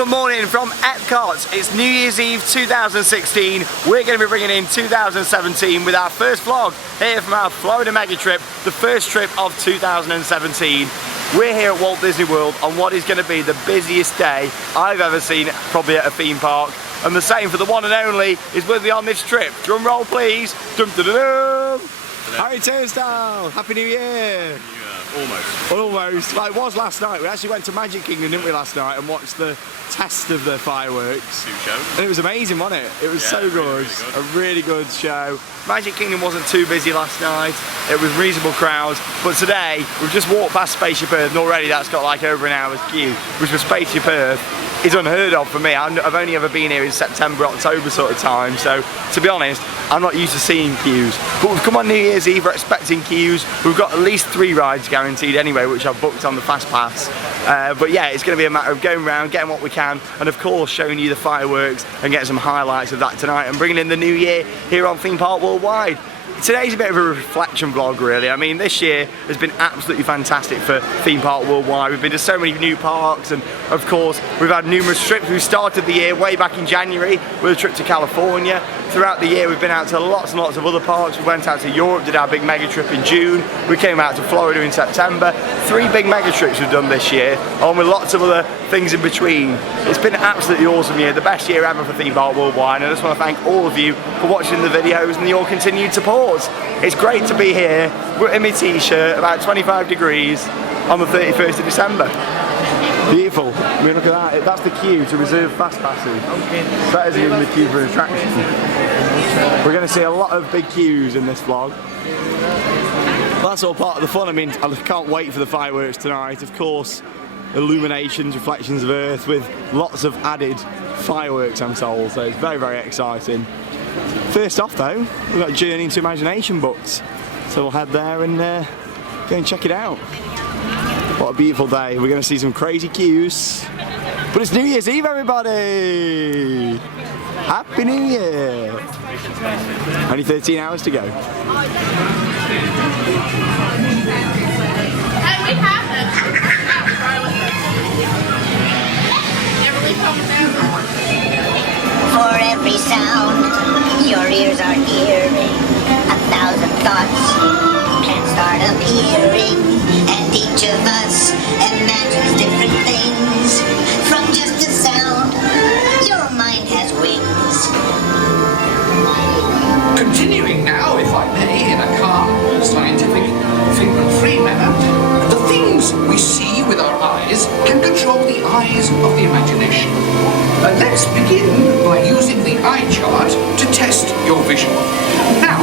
good morning from Epcot. It's New Year's Eve 2016. We're going to be bringing in 2017 with our first vlog here from our Florida mega trip, the first trip of 2017. We're here at Walt Disney World on what is going to be the busiest day I've ever seen, probably at a theme park. And the same for the one and only is with me on this trip. Drum roll please. Dum -dum -dum -dum. Harry Turnstile, Happy New Year. Almost. Almost. Like it was last night. We actually went to Magic Kingdom, didn't we, last night, and watched the test of the fireworks. And it was amazing, wasn't it? It was so good. A really good show. Magic Kingdom wasn't too busy last night. It was reasonable crowds. But today, we've just walked past Spaceship Earth, and already that's got like over an hour's queue, which for Spaceship Earth is unheard of for me. I've only ever been here in September, October sort of time. So, to be honest, I'm not used to seeing queues. But we've come on New Year's Eve, we're expecting queues. We've got at least 3 rides guaranteed anyway, which I've booked on the Fast Pass. But yeah, it's going to be a matter of going around, getting what we can, and of course showing you the fireworks and getting some highlights of that tonight and bringing in the new year here on Theme Park Worldwide. Today's a bit of a reflection vlog really. I mean, this year has been absolutely fantastic for Theme Park Worldwide. We've been to so many new parks, and of course we've had numerous trips. We started the year way back in January with a trip to California. Throughout the year we've been out to lots and lots of other parks. We went out to Europe, did our big mega trip in June. We came out to Florida in September. 3 big mega trips we've done this year, along with lots of other things in between. It's been an absolutely awesome year, the best year ever for Theme Park Worldwide, and I just want to thank all of you for watching the videos and your continued support. It's great to be here, we're in my t-shirt, about 25 degrees on the 31st of December. Beautiful. I mean, look at that. That's the queue to reserve fast passes. That isn't even the queue for an attraction. We're going to see a lot of big queues in this vlog. But that's all part of the fun. I mean, I can't wait for the fireworks tonight. Of course, Illuminations Reflections of Earth with lots of added fireworks, I'm told. So it's very, very exciting. First off though, we've got Journey into Imagination booked. So we'll head there and go and check it out. What a beautiful day. We're going to see some crazy queues. But it's New Year's Eve, everybody! Happy New Year! Only 13 hours to go. For every sound your ears are hearing, 1,000 thoughts can start appearing, and each of us imagines different things from just a sound. Your mind has wings. Continuing now, if I may, in a calm, scientific, figment-free manner, the things we see with our eyes can control the eyes of the imagination. Let's begin by using the eye chart to test your vision. Now,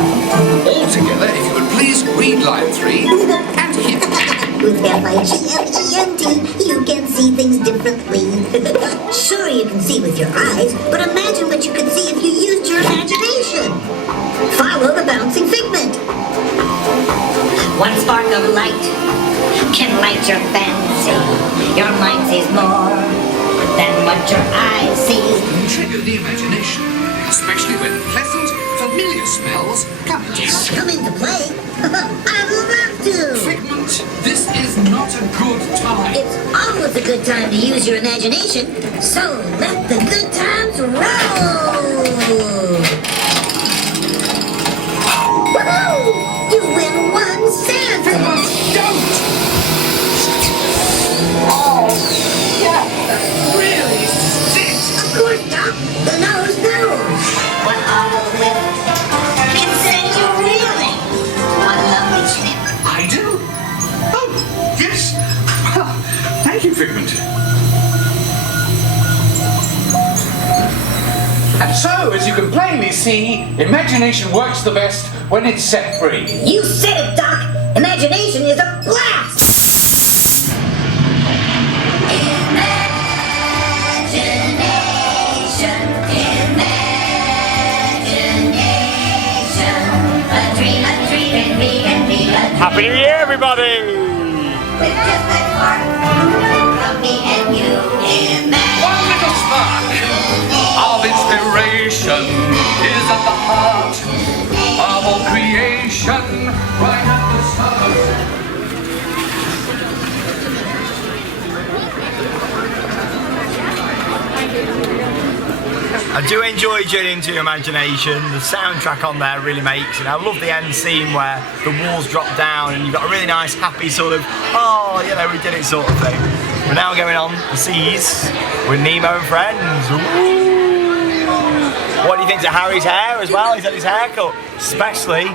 all together, if you would please read line 3 and hit. With F-I-G-M-E-N-T, you can see things differently. Sure, you can see with your eyes, but imagine what you could see if you used your imagination. Follow the bouncing figment. One spark of light can light your fancy. Your mind sees more than what your eyes see. Trigger the imagination, especially when pleasant, familiar smells come into play. I'd love to. Figment, this is not a good time. It's always a good time to use your imagination, so let the good times roll. Woohoo! You win 1 cent. Figment, don't! Oh, yeah, that really stinks. Of course, Doc. The nose knows. What awful whiff can send you reeling. What a lovely trip. I do? Oh, yes. Well, thank you, Figment. And so, as you can plainly see, imagination works the best when it's set free. You said it, Doc. Imagination is a blast. Happy New Year, everybody! With just a spark from me and you, One little spark of inspiration is at the heart of all creation, right at the start. I do enjoy Journey into Your Imagination. The soundtrack on there really makes it. I love the end scene where the walls drop down and you've got a really nice, happy sort of, oh, you know, we did it sort of thing. We're now going on the seas with Nemo and friends. Ooh. What do you think of Harry's hair as well? He's had his hair cut, especially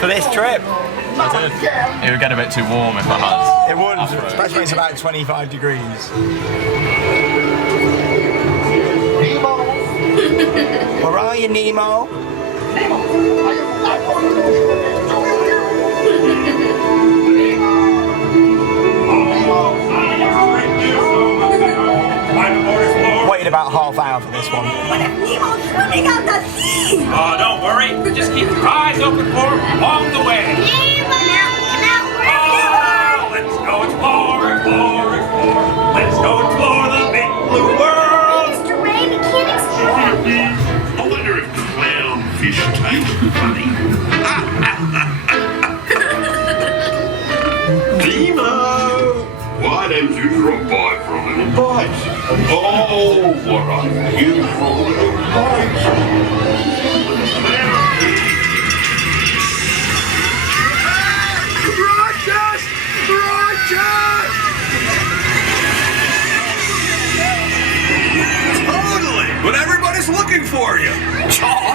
for this trip. It would get a bit too warm if I had. It would, especially when it's about 25 degrees. Nemo! Where are you, Nemo? Nemo! I am not going to lose you! Waited about half hour for this one. What if Nemo's swimming out the sea? Oh, don't worry. Just keep your eyes open for him along the way. Nemo! Oh, let's go explore, explore, explore. Let's go explore the big blue world. Mr. Ray, we can't explore. I wonder if clownfish taste funny. Nemo! Why don't you drop by for a little bite? Oh, what a beautiful little bite! Righteous! Righteous! Totally! But everybody's looking for you!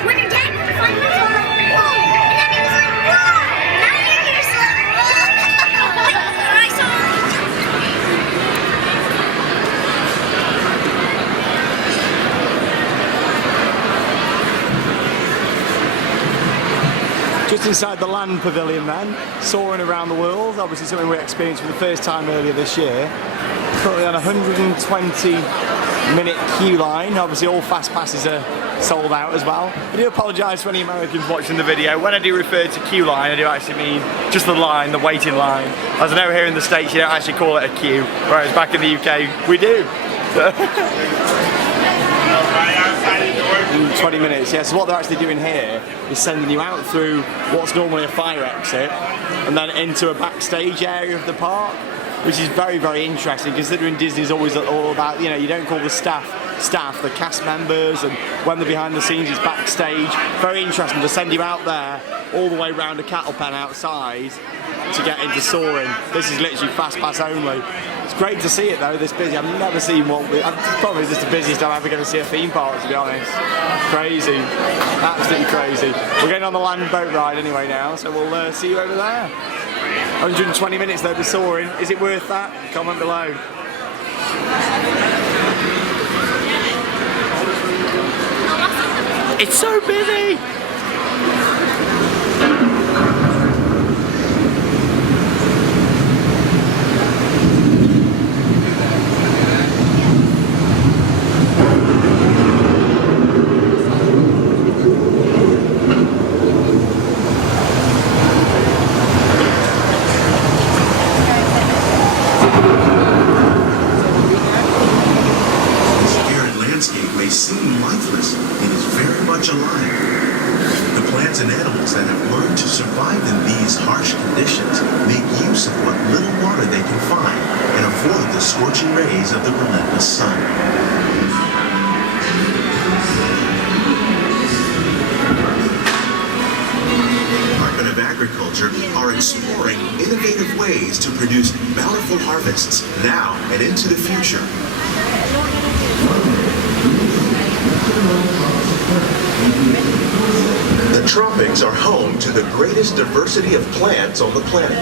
When your dad was like, whoa! And then he was like, whoa! Now you're here, son! Wait, I saw Just inside the land pavilion then, soaring around the world, obviously something we experienced for the first time earlier this year. Currently on a 120-minute queue line, obviously all fast passes are sold out as well. I do apologise for any Americans watching the video. When I do refer to queue line, I do actually mean just the line, the waiting line. As I know here in the States you don't actually call it a queue, whereas back in the UK we do. 20 minutes, yeah, so what they're actually doing here is sending you out through what's normally a fire exit and then into a backstage area of the park, which is very, very interesting considering Disney's always all about, you know, you don't call the staff, the cast members, and when they're behind the scenes it's backstage. Very interesting to send you out there all the way around a cattle pen outside to get into Soarin'. This is literally fast pass only. It's great to see it though, this busy. I've never seen one. It's probably just the busiest I'm ever going to see a theme park, to be honest. Crazy, absolutely crazy. We're going on the land boat ride anyway now, so we'll see you over there. 120 minutes though to Soarin'. Is it worth that? Comment below. It's so busy! May seem lifeless, it is very much alive. The plants and animals that have learned to survive in these harsh conditions make use of what little water they can find and avoid the scorching rays of the relentless sun. Department of Agriculture are exploring innovative ways to produce bountiful harvests now and into the future. The tropics are home to the greatest diversity of plants on the planet.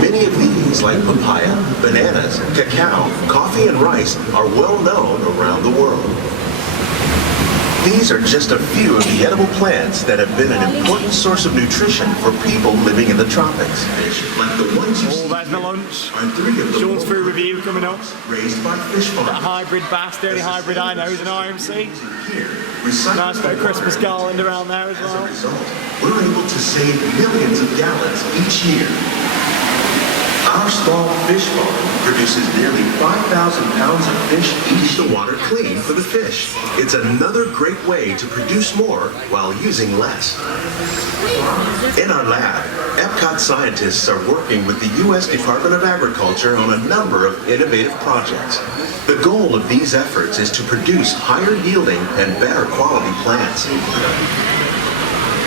Many of these, like papaya, bananas, cacao, coffee, and rice, are well known around the world. These are just a few of the edible plants that have been an important source of nutrition for people living in the tropics. Fish like the ones you see there's my lunch. are 3 of the Sean's food review coming up. raised by fish Got a farms. hybrid bass, the only hybrid I know is an RMC. Here, Nice bit of Christmas garland around there as As a well. result, we're able to save millions of gallons each year. Our small fish farm produces nearly 5,000 pounds of fish each. The water clean for the fish. It's another great way to produce more while using less. In our lab, Epcot scientists are working with the U.S. Department of Agriculture on a number of innovative projects. The goal of these efforts is to produce higher yielding and better quality plants.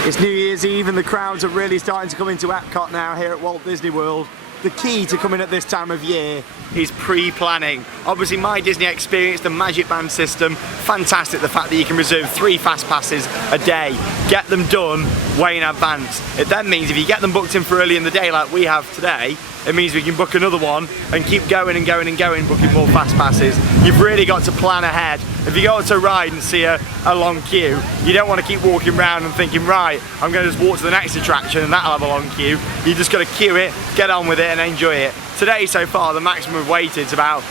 It's New Year's Eve and the crowds are really starting to come into Epcot now here at Walt Disney World. The key to coming at this time of year is pre-planning. Obviously My Disney Experience, the Magic Band system, fantastic the fact that you can reserve 3 fast passes a day. Get them done way in advance. It then means if you get them booked in for early in the day like we have today, it means we can book another one and keep going and going and going, booking more fast passes. You've really got to plan ahead. If you go to a ride and see a long queue, you don't want to keep walking around and thinking, right, I'm going to just walk to the next attraction and that'll have a long queue. You just got to queue it, get on with it and enjoy it. Today so far the maximum we've waited is about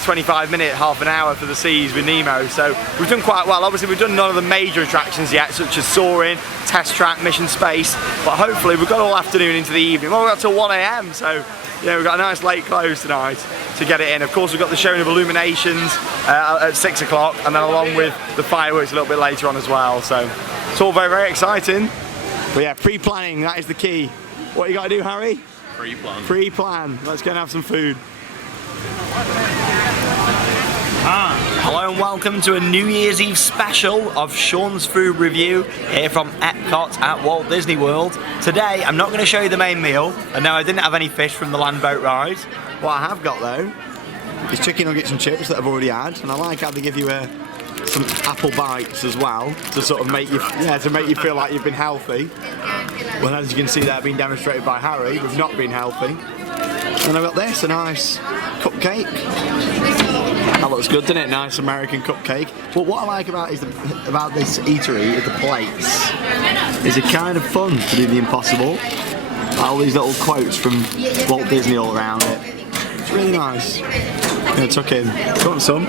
25 minutes, half an hour for the Seas with Nemo, so we've done quite well. Obviously we've done none of the major attractions yet, such as Soarin, Test Track, Mission Space, but hopefully we've got all afternoon into the evening. Well, we've got till 1 AM, so yeah, we've got a nice late close tonight to get it in. Of course we've got the showing of Illuminations at 6 o'clock, and then along with the fireworks a little bit later on as well, so it's all very, very exciting. But yeah, pre-planning, that is the key. What you got to do, Harry? Pre-plan. Pre-plan. Let's go and have some food. Hello and welcome to a New Year's Eve special of Sean's Food Review here from Epcot at Walt Disney World. Today I'm not going to show you the main meal, and no, I didn't have any fish from the land boat ride. What I have got though is chicken nuggets and chips that I've already had, and I like how they give you some apple bites as well to sort of make you feel like you've been healthy. Well, as you can see, that being demonstrated by Harry, we've not been healthy. And I've got this, a nice cupcake. That looks good, doesn't it? Nice American cupcake. But what I like about this eatery is the plates. It's a kind of fun to do the impossible. All these little quotes from Walt Disney all around it. It's really nice. I'm gonna tuck in. Do you want some?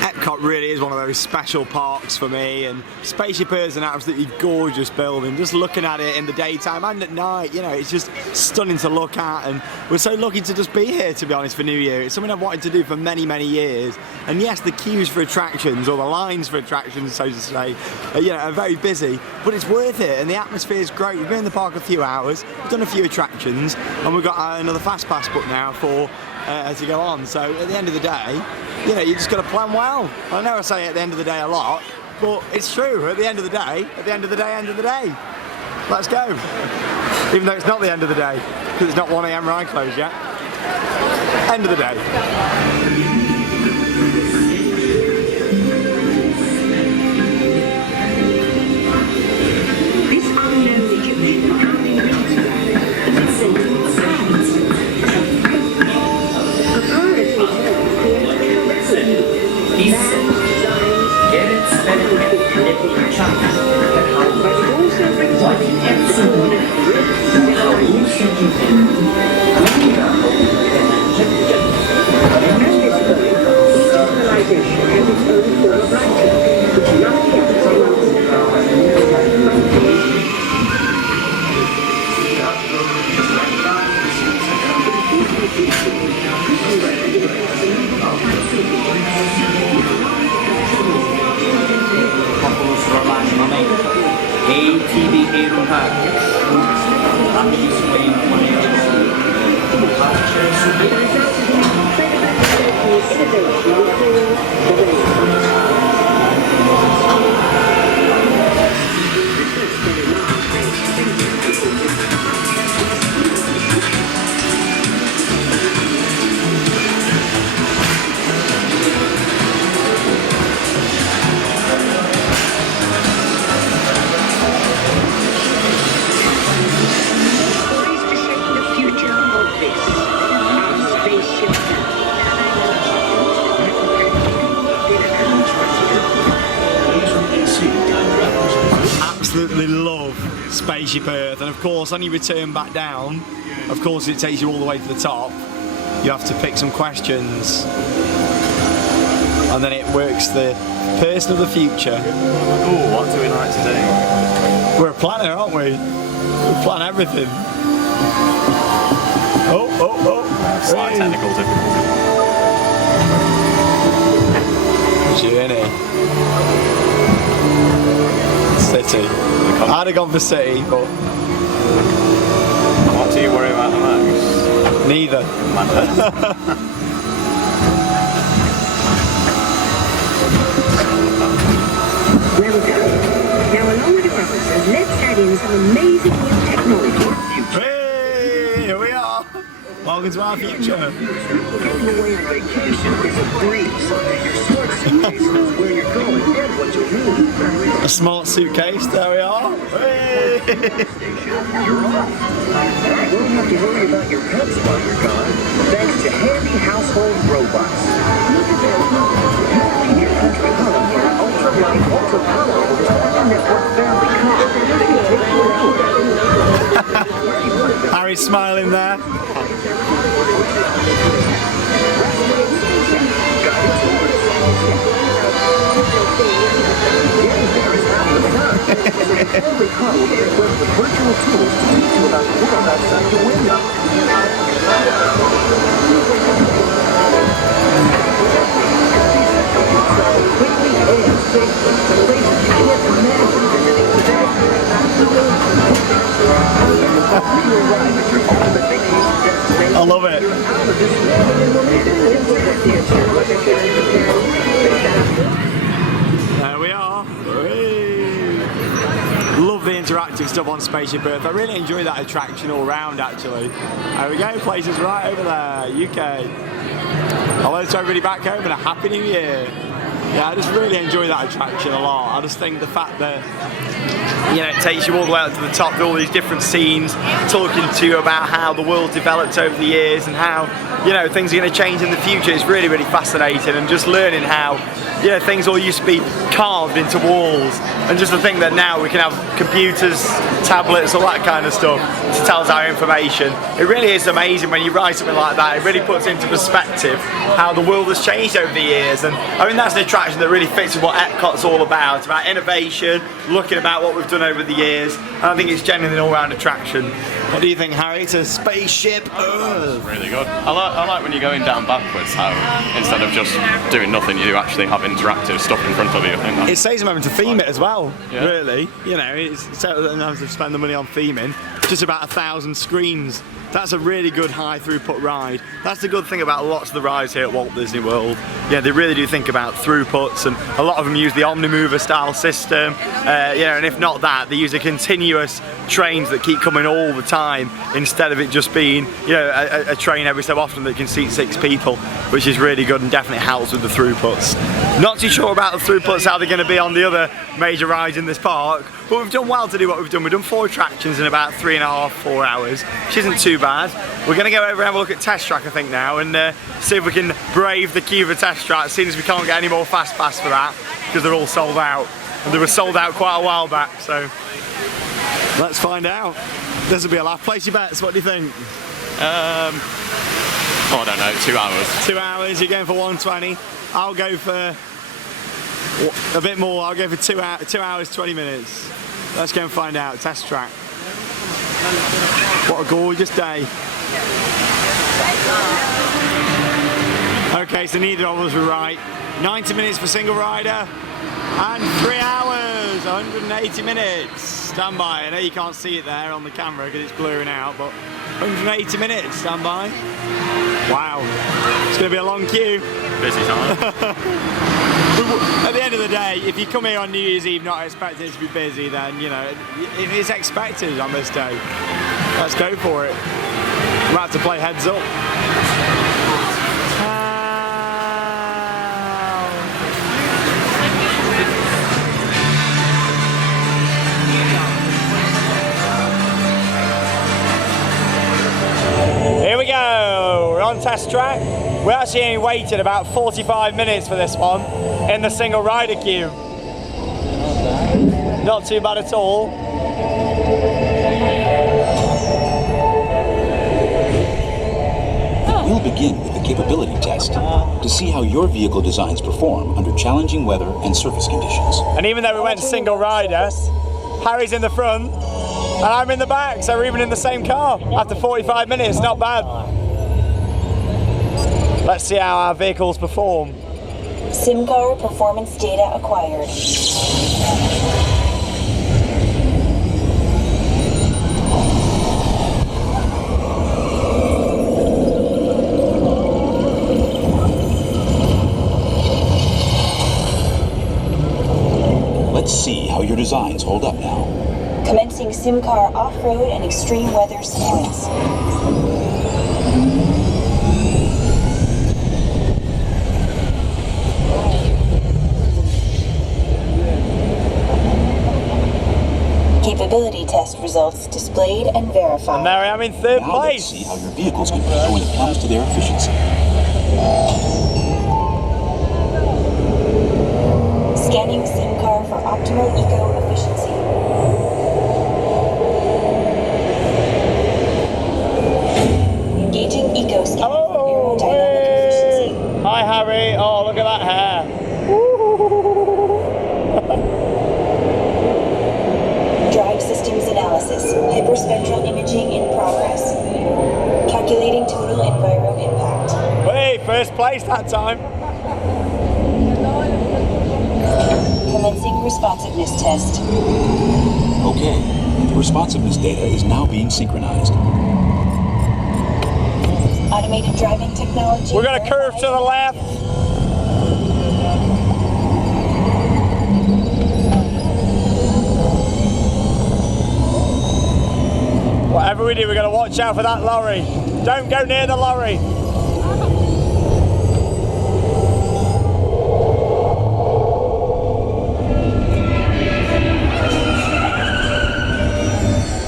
Epcot really is one of those special parks for me, and Spaceship Earth is an absolutely gorgeous building. Just looking at it in the daytime and at night, you know, it's just stunning to look at, and we're so lucky to just be here, to be honest, for New Year. It's something I've wanted to do for many, many years. And yes, the queues for attractions, or the lines for attractions, so to say, are very busy, but it's worth it, and the atmosphere is great. We've been in the park a few hours, we've done a few attractions, and we've got another fast pass book now for to go on. So at the end of the day, you just got to plan well. I know I say at the end of the day a lot, but it's true. At the end of the day, end of the day. Let's go. Even though it's not the end of the day, because it's not 1 AM ride close yet. End of the day. Absolutely love Spaceship Earth, and of course on your return back down, of course it takes you all the way to the top. You have to pick some questions, and then it works the person of the future. Oh, what do we like to do? We're a planner, aren't we? We plan everything. Oh. Slight technical difficulty. What's you in here? City. I'd have gone for City, but... What do you worry about the most? Neither. Well done. Now, along with the officers, let's add in some amazing new technology. Hey, here we are. Welcome to our future. Getting away on vacation is a breeze. Your smart suitcase knows where you're going and what you need. A smart suitcase, there we are. Hey. You're off. You won't have to worry about your pets while you're gone, thanks to handy household robots. Look at them. You can leave your country home in an ultra-light, ultra-powerful Total Network family car. They can take you anywhere. Harry's smiling there. Every car will be equipped with virtual tools to teach you about the world outside your window. Travel quickly and safely to places you can't imagine visiting today. We will arrive at your ultimate vacation destination. I love it. You're out of this world. There we are. Hey. Love the interactive stuff on Spaceship Earth. I really enjoy that attraction all round actually. There we go, places right over there, UK. Hello to everybody back home and a Happy New Year. Yeah, I just really enjoy that attraction a lot. I just think the fact that, you know, it takes you all the way up to the top with all these different scenes, talking to you about how the world developed over the years and how, you know, things are going to change in the future is really, really fascinating, and just learning how, you know, things all used to be carved into walls, and just the thing that now we can have computers, tablets, all that kind of stuff to tell us our information. It really is amazing when you write something like that. It really puts into perspective how the world has changed over the years, and I mean that's an attraction that really fits with what Epcot's all about innovation, looking about what we've done over the years, and I think it's genuinely an all-round attraction. What do you think, Harry? It's a Spaceship Earth. Really good. I like when you're going down backwards, how instead of just doing nothing, you actually have interactive stuff in front of you. I think It saves them having to theme it as well, Yeah. really. You know, it's so that they don't have to spend the money on theming. Just about 1,000 screens. That's a really good high throughput ride. That's the good thing about lots of the rides here at Walt Disney World. Yeah, they really do think about throughputs, and a lot of them use the Omnimover style system. You know, and if not that, they use a continuous trains that keep coming all the time, instead of it just being, you know, a train every so often that can seat 6 people, which is really good and definitely helps with the throughputs. Not too sure about the throughputs, how they're going to be on the other major rides in this park, but we've done well to do what we've done. We've done 4 attractions in about 3.5, 4 hours, which isn't too bad. We're going to go over and have a look at Test Track, I think, now, and see if we can brave the queue for Test Track, seeing as we can't get any more fast pass for that because they're all sold out, and they were sold out quite a while back. So let's find out. This will be a laugh. Place your bets. What do you think? I don't know. 2 hours. 2 hours. You're going for 120. I'll go for a bit more. I'll go for 2 hours 20 minutes. Let's go and find out. Test Track. What a gorgeous day. Okay, so neither of us were right. 90 minutes for single rider and 3 hours, 180 minutes. Stand by. I know you can't see it there on the camera because it's blurring out, but 180 minutes. Stand by. Wow. It's going to be a long queue. Busy time. At the end of the day, if you come here on New Year's Eve not expecting it to be busy, then, you know, it is expected on this day. Let's go for it. I'm about to play heads up. Here we go, we're on Test Track. We actually only waited about 45 minutes for this one in the single rider queue. Not too bad at all. We'll begin with the capability test to see how your vehicle designs perform under challenging weather and surface conditions. And even though we went single rider, Harry's in the front and I'm in the back, so we're even in the same car after 45 minutes, not bad. Let's see how our vehicles perform. SimCar performance data acquired. Let's see how your designs hold up now. Commencing sim car off-road and extreme weather sequence. Capability test results displayed and verified. And there I am in third Now place. let's see how your vehicles compare when it comes to their efficiency. Scanning sim car for optimal eco-efficiency. Engaging eco-scan for aerodynamic efficiency. Hi Harry. Oh, look at that hair. Drive systems analysis. Hyperspectral imaging in progress. Calculating total enviro impact. Hey, first place that time. Commencing responsiveness test. Okay, the responsiveness data is now being synchronized. Automated driving technology. We're gonna curve to the left. Whatever we do, we're gonna watch out for that lorry. Don't go near the lorry.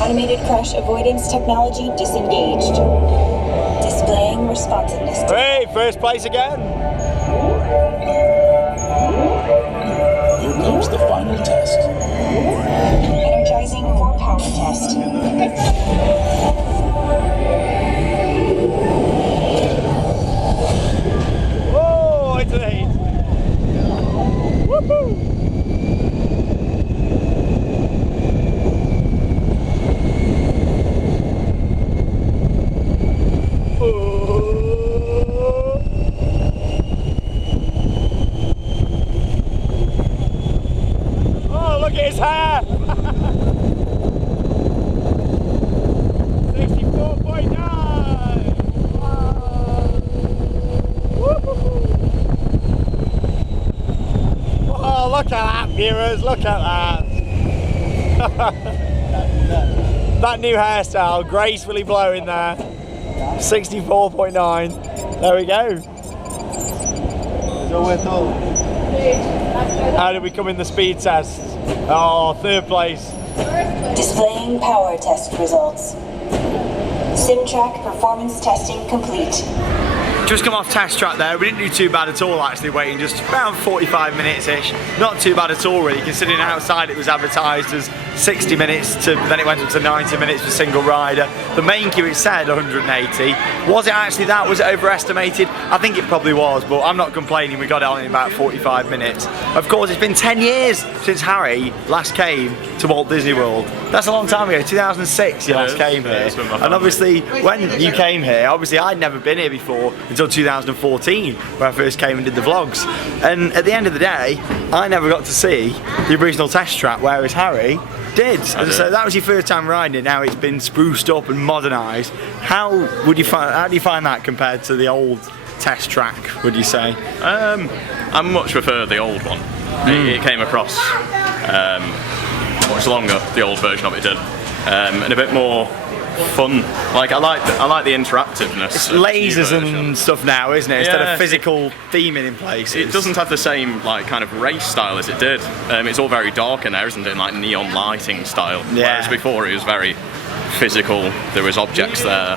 Automated crash avoidance technology disengaged. Displaying responsiveness. Hey, first place again. Here comes the final test. Energizing for power test. Whoa, into the heat. Woohoo! Oh, look at his hair! 64.9! Oh, look at that, viewers, look at that! That new hairstyle, gracefully blowing there. 64.9. There we go. How did we come in the speed test? Oh, third place. Displaying power test results. SimTrack performance testing complete. Just come off Test Track there. We didn't do too bad at all actually, waiting just around 45 minutes-ish. Not too bad at all really, considering outside it was advertised as 60 minutes to, then it went up to 90 minutes for single rider. The main queue it said 180. Was it actually that? Was it overestimated? I think it probably was, but I'm not complaining. We got it on in about 45 minutes. Of course, it's been 10 years since Harry last came to Walt Disney World. That's a long time ago, 2006 you last came here. And obviously, when you came here, obviously I'd never been here before until 2014, where I first came and did the vlogs. And at the end of the day, I never got to see the original Test Track, whereas Harry did. And so that was your first time riding it. Now it's been spruced up and modernised. How do you find that compared to the old Test Track, would you say? I much prefer the old one. It came across much longer, the old version of it did, and a bit more fun. Like I like the interactiveness. It's lasers and stuff now, isn't it? Instead of physical theming in places. It doesn't have the same like kind of race style as it did. It's all very dark in there, isn't it? Like neon lighting style. Yeah. Whereas before it was very physical. There was objects there.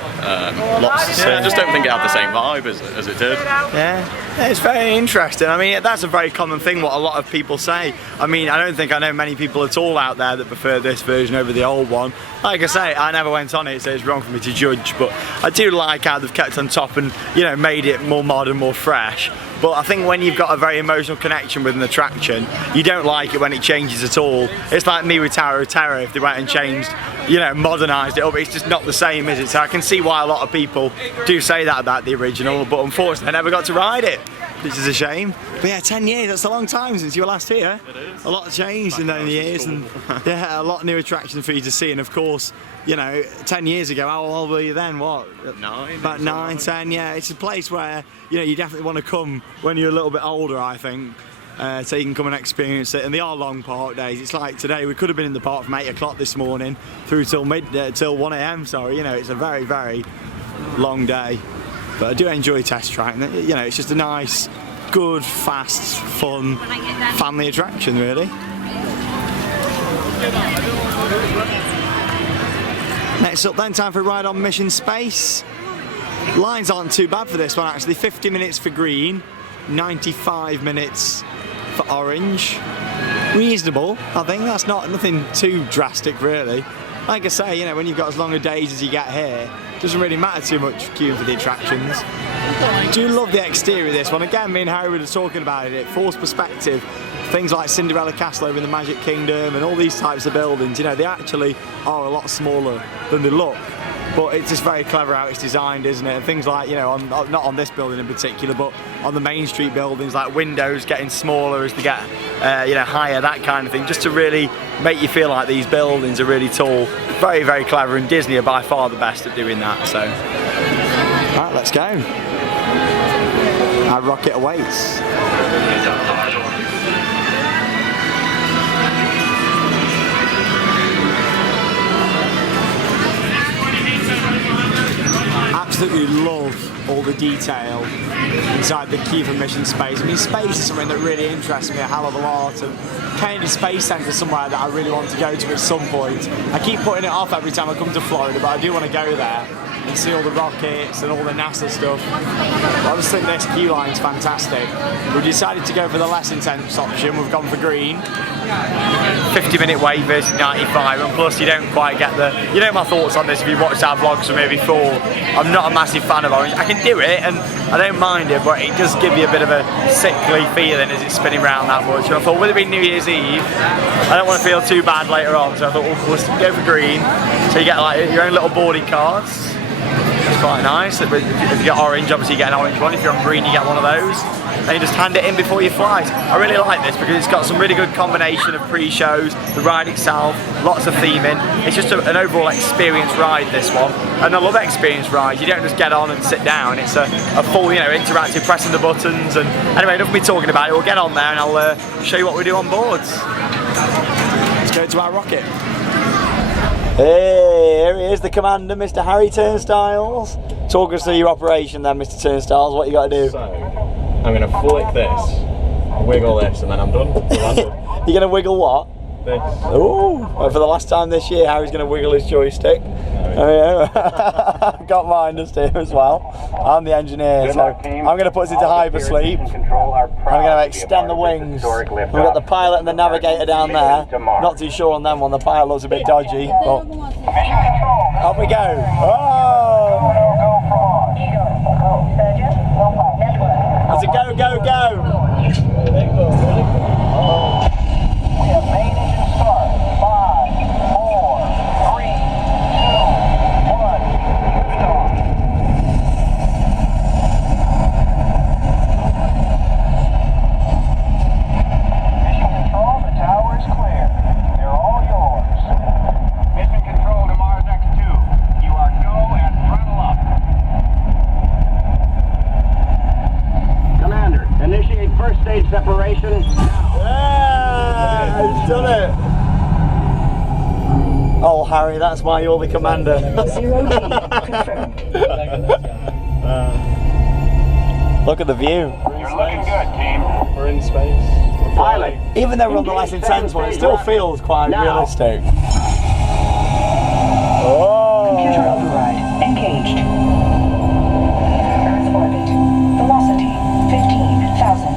Lots. I just don't think it had the same vibe as it did. Yeah, it's very interesting. I mean, that's a very common thing, what a lot of people say. I mean, I don't think I know many people at all out there that prefer this version over the old one. Like I say, I never went on it, so it's wrong for me to judge, but I do like how they've kept on top and, you know, made it more modern, more fresh. But I think when you've got a very emotional connection with an attraction, you don't like it when it changes at all. It's like me with Tower of Terror, if they went and changed, you know, modernised it up, it's just not the same, is it? So I can see why a lot of people do say that about the original, but unfortunately I never got to ride it, which is a shame. But yeah, 10 years, that's a long time since you were last here. It is. A lot changed in those years, and yeah, a lot of new attractions for you to see, and of course, you know, 10 years ago, how old were you then? What? 9. About 9, 10, yeah. It's a place where, you know, you definitely want to come when you're a little bit older, I think. so you can come and experience it. And they are long park days. It's like today we could have been in the park from 8 o'clock this morning through till 1 AM. Sorry, you know, it's a very, very long day. But I do enjoy Test Track. You know, it's just a nice, good, fast, fun family attraction, really. Next up then, time for a ride on Mission Space. Lines aren't too bad for this one actually. 50 minutes for green, 95 minutes for orange. Reasonable, I think. That's nothing too drastic really. Like I say, you know, when you've got as long a days as you get here, it doesn't really matter too much queuing for the attractions. I do love the exterior of this one. Again, me and Harry were just talking about it. It forced perspective. Things like Cinderella Castle over in the Magic Kingdom and all these types of buildings, you know, they actually are a lot smaller than they look. But it's just very clever how it's designed, isn't it? And things like, you know, not on this building in particular, but on the Main Street buildings, like windows getting smaller as they get, you know, higher, that kind of thing, just to really make you feel like these buildings are really tall. Very, very clever, and Disney are by far the best at doing that, so. Right, let's go. Our rocket awaits. Absolutely love all the detail inside the Kiva Mission Space. I mean, space is something that really interests me a hell of a lot, and Kennedy Space Centre is somewhere that I really want to go to at some point. I keep putting it off every time I come to Florida, but I do want to go there and see all the rockets and all the NASA stuff. I just think this queue line's fantastic. We decided to go for the less intense option. We've gone for green. 50-minute wait versus 95, and plus you don't quite get the... You know my thoughts on this if you've watched our vlogs from here before. I'm not a massive fan of orange. I can do it and I don't mind it, but it does give you a bit of a sickly feeling as it's spinning around that much. And I thought, with it being New Year's Eve, I don't want to feel too bad later on, so I thought we'll go for green. So you get like your own little boarding cards. It's quite nice. If you get orange, obviously you get an orange one. If you're on green, you get one of those. And you just hand it in before you fly. I really like this because it's got some really good combination of pre-shows, the ride itself, lots of theming. It's just an overall experience ride, this one. And I love experience rides. You don't just get on and sit down. It's a full, you know, interactive, pressing the buttons. And anyway, enough of me talking about it. We'll get on there and I'll show you what we do on boards. Let's go to our rocket. Hey, here he is, the commander, Mr. Harry Turnstiles. Talk us through your operation then, Mr. Turnstiles, what you got to do? So, I'm going to flick this, wiggle this, and then I'm done. You're going to wiggle what? This. Oh, well, for the last time this year, Harry's going to wiggle his joystick. I've got mine just here as well. I'm the engineer, so I'm going to put us into hypersleep. I'm going to extend the wings. We've got the pilot and the navigator down there. Not too sure on them one. The pilot looks a bit dodgy. But off we go. Oh! It's a go, go, go. We have main engine start. 5, 4, 3, 2, 1. Liftoff. Mission control, the tower is clear. They're all yours. Mission control to Mars X2. You are go and throttle up. Commander, initiate first stage separation now. Yeah, he's done it. Oh, Harry, that's why you're the commander. 0 G confirmed. Look at the view. You're looking good, team. We're in space. Pilot. Even though we're on the less intense one, it still feels quite realistic. Oh. Computer override engaged. Earth orbit. Velocity 15,000.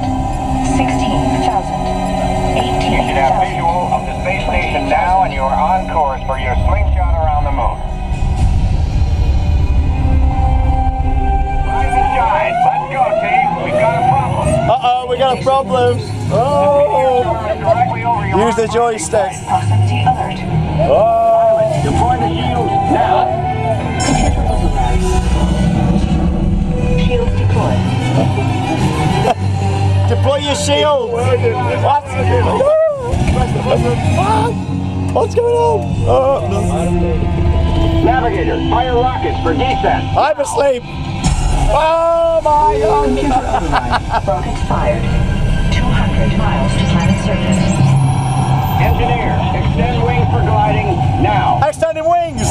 16,000. You should have visual of the space station now, and you are on course for your slingshot around the moon. Rise and shine. Let's go, team. We've got a problem. Uh-oh, we got a problem. Oh. Use the joystick. Proximity alert. Oh. Deploy the shield now. Computer override. Shields deployed. Deploy your shield. What? What's going on? Oh, no. Navigator, fire rockets for descent. Hypersleep. Oh my God. Computer override. Rockets fired. 200. 100 miles to planet surface. Engineers, extend wings for gliding now. Extending wings!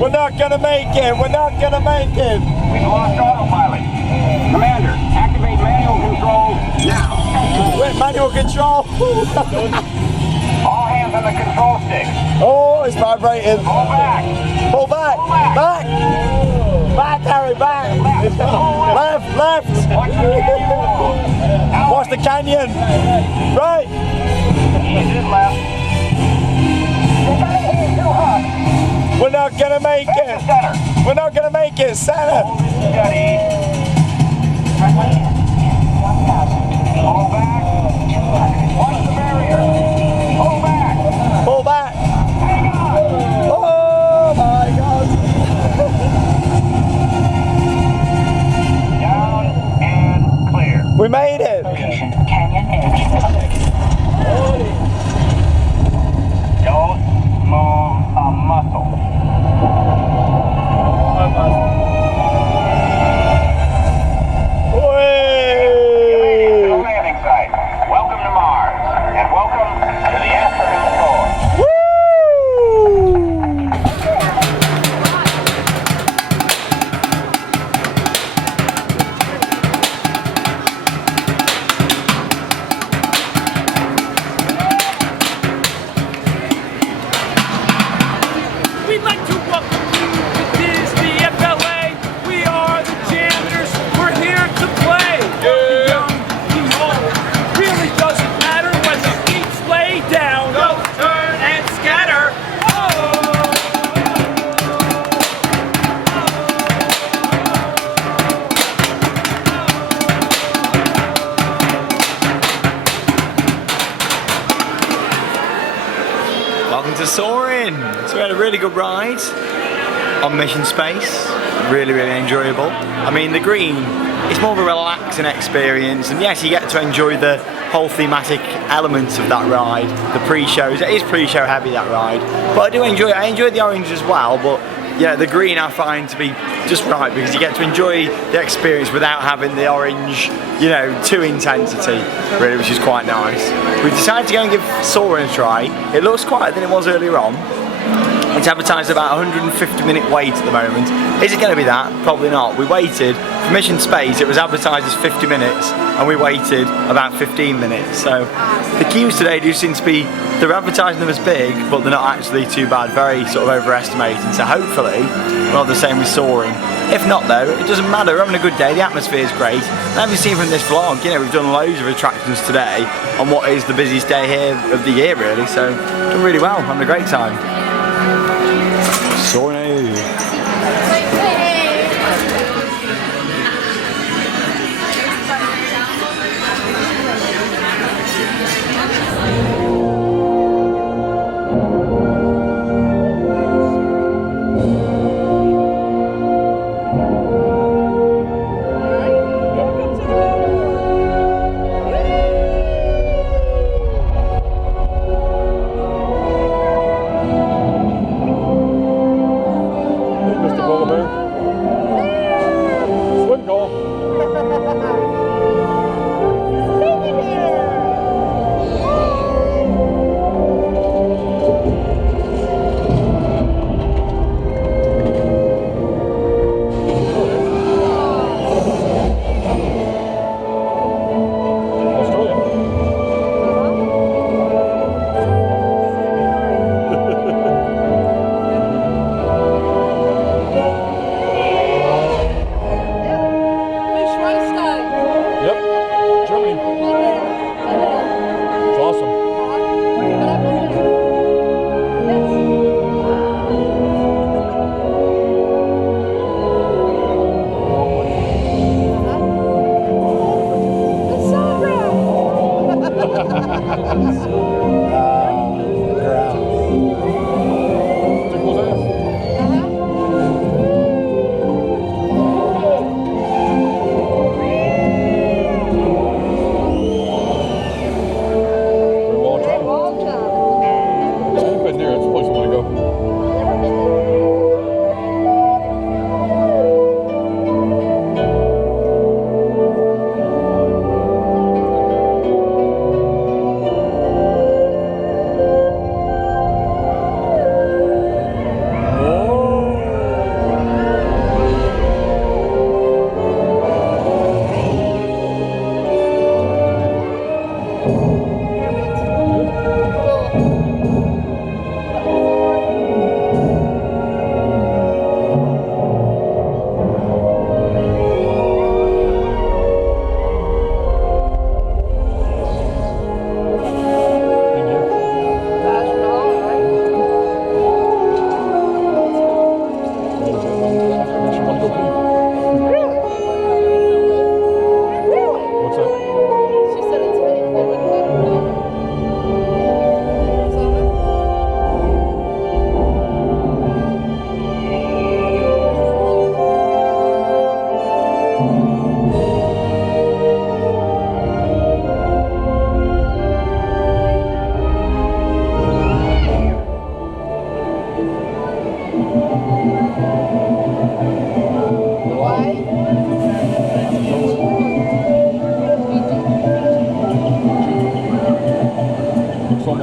We're not gonna make it! We're not gonna make it! We've lost autopilot. Commander, activate manual control now. Wait, manual control! All hands on the control stick. Oh, it's vibrating. Pull back. Pull back! Pull back. Back! Back, Harry, back! Left, left! Watch the canyon. Watch the canyon! Right! Ease it left. We're not gonna make it! Center. We're not gonna make it! Center! Hold it steady. Pull back. Watch the barrier. Pull back. Pull back! Hang on. Oh my God! Down and clear. We made it! Location, canyon edge. Don't move a muscle. Whee! The landing site. Welcome to Mars, and welcome to the astronaut corps. Woo! We'd like to welcome you to Disney FLA. We are the janitors. We're here to play. The young, the old. Really doesn't matter when the feet lay down. Go, turn, and scatter. Welcome to Soarin'. So we had a really good ride on Mission Space. Really, really enjoyable. I mean, the green, it's more of a relaxing experience, and yes, you get to enjoy the whole thematic elements of that ride. The pre-shows, it is pre-show heavy, that ride. But I do enjoy it. I enjoy the orange as well, but yeah, the green I find to be just right because you get to enjoy the experience without having the orange, you know, to intensity, really, which is quite nice. We decided to go and give Soarin' a try. It looks quieter than it was earlier on. It's advertised about a 150-minute wait at the moment. Is it going to be that? Probably not. We waited for Mission Space. It was advertised as 50 minutes, and we waited about 15 minutes. So the queues today do seem to be, they're advertising them as big, but they're not actually too bad. Very sort of overestimating. So hopefully we'll have the same with Soarin'. If not though, it doesn't matter. We're having a good day. The atmosphere is great. And as you've seen from this vlog, you know, we've done loads of attractions today on what is the busiest day here of the year, really. So done really well. Having a great time. Soarin'.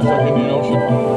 It's like Indian Ocean.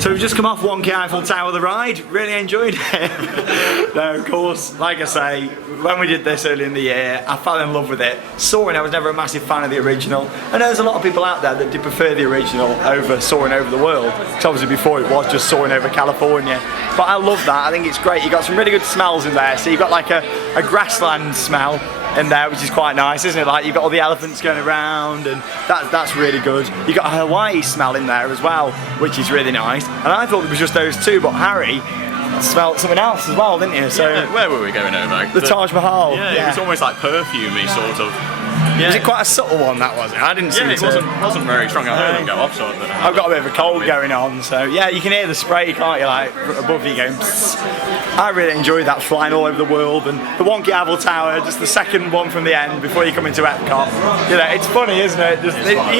So we've just come off Wonky Eiffel Tower, the ride. Really enjoyed it. No, of course, like I say, when we did this early in the year, I fell in love with it. Soarin', I was never a massive fan of the original. I know there's a lot of people out there that did prefer the original over Soarin' over the world. Because obviously before it was just Soarin' over California. But I love that, I think it's great. You've got some really good smells in there. So you've got like a grassland smell in there, which is quite nice, isn't it? Like you've got all the elephants going around, and that's really good. You've got a Hawaii smell in there as well, which is really nice. And I thought it was just those two, but Harry smelled something else as well, didn't you? So yeah, where were we going over? The Taj Mahal. Yeah, it was almost like perfumey, sort of. Yeah. Was it quite a subtle one, that was it? I didn't see it. Yeah, it wasn't very strong. I heard it go off, sort of. I've got a bit of a cold going on, so yeah, you can hear the spray, can't you? Like above you going. Psst. I really enjoyed that, flying all over the world, and the Wonky Eiffel Tower, just the second one from the end before you come into Epcot. You know, it's funny, isn't it? You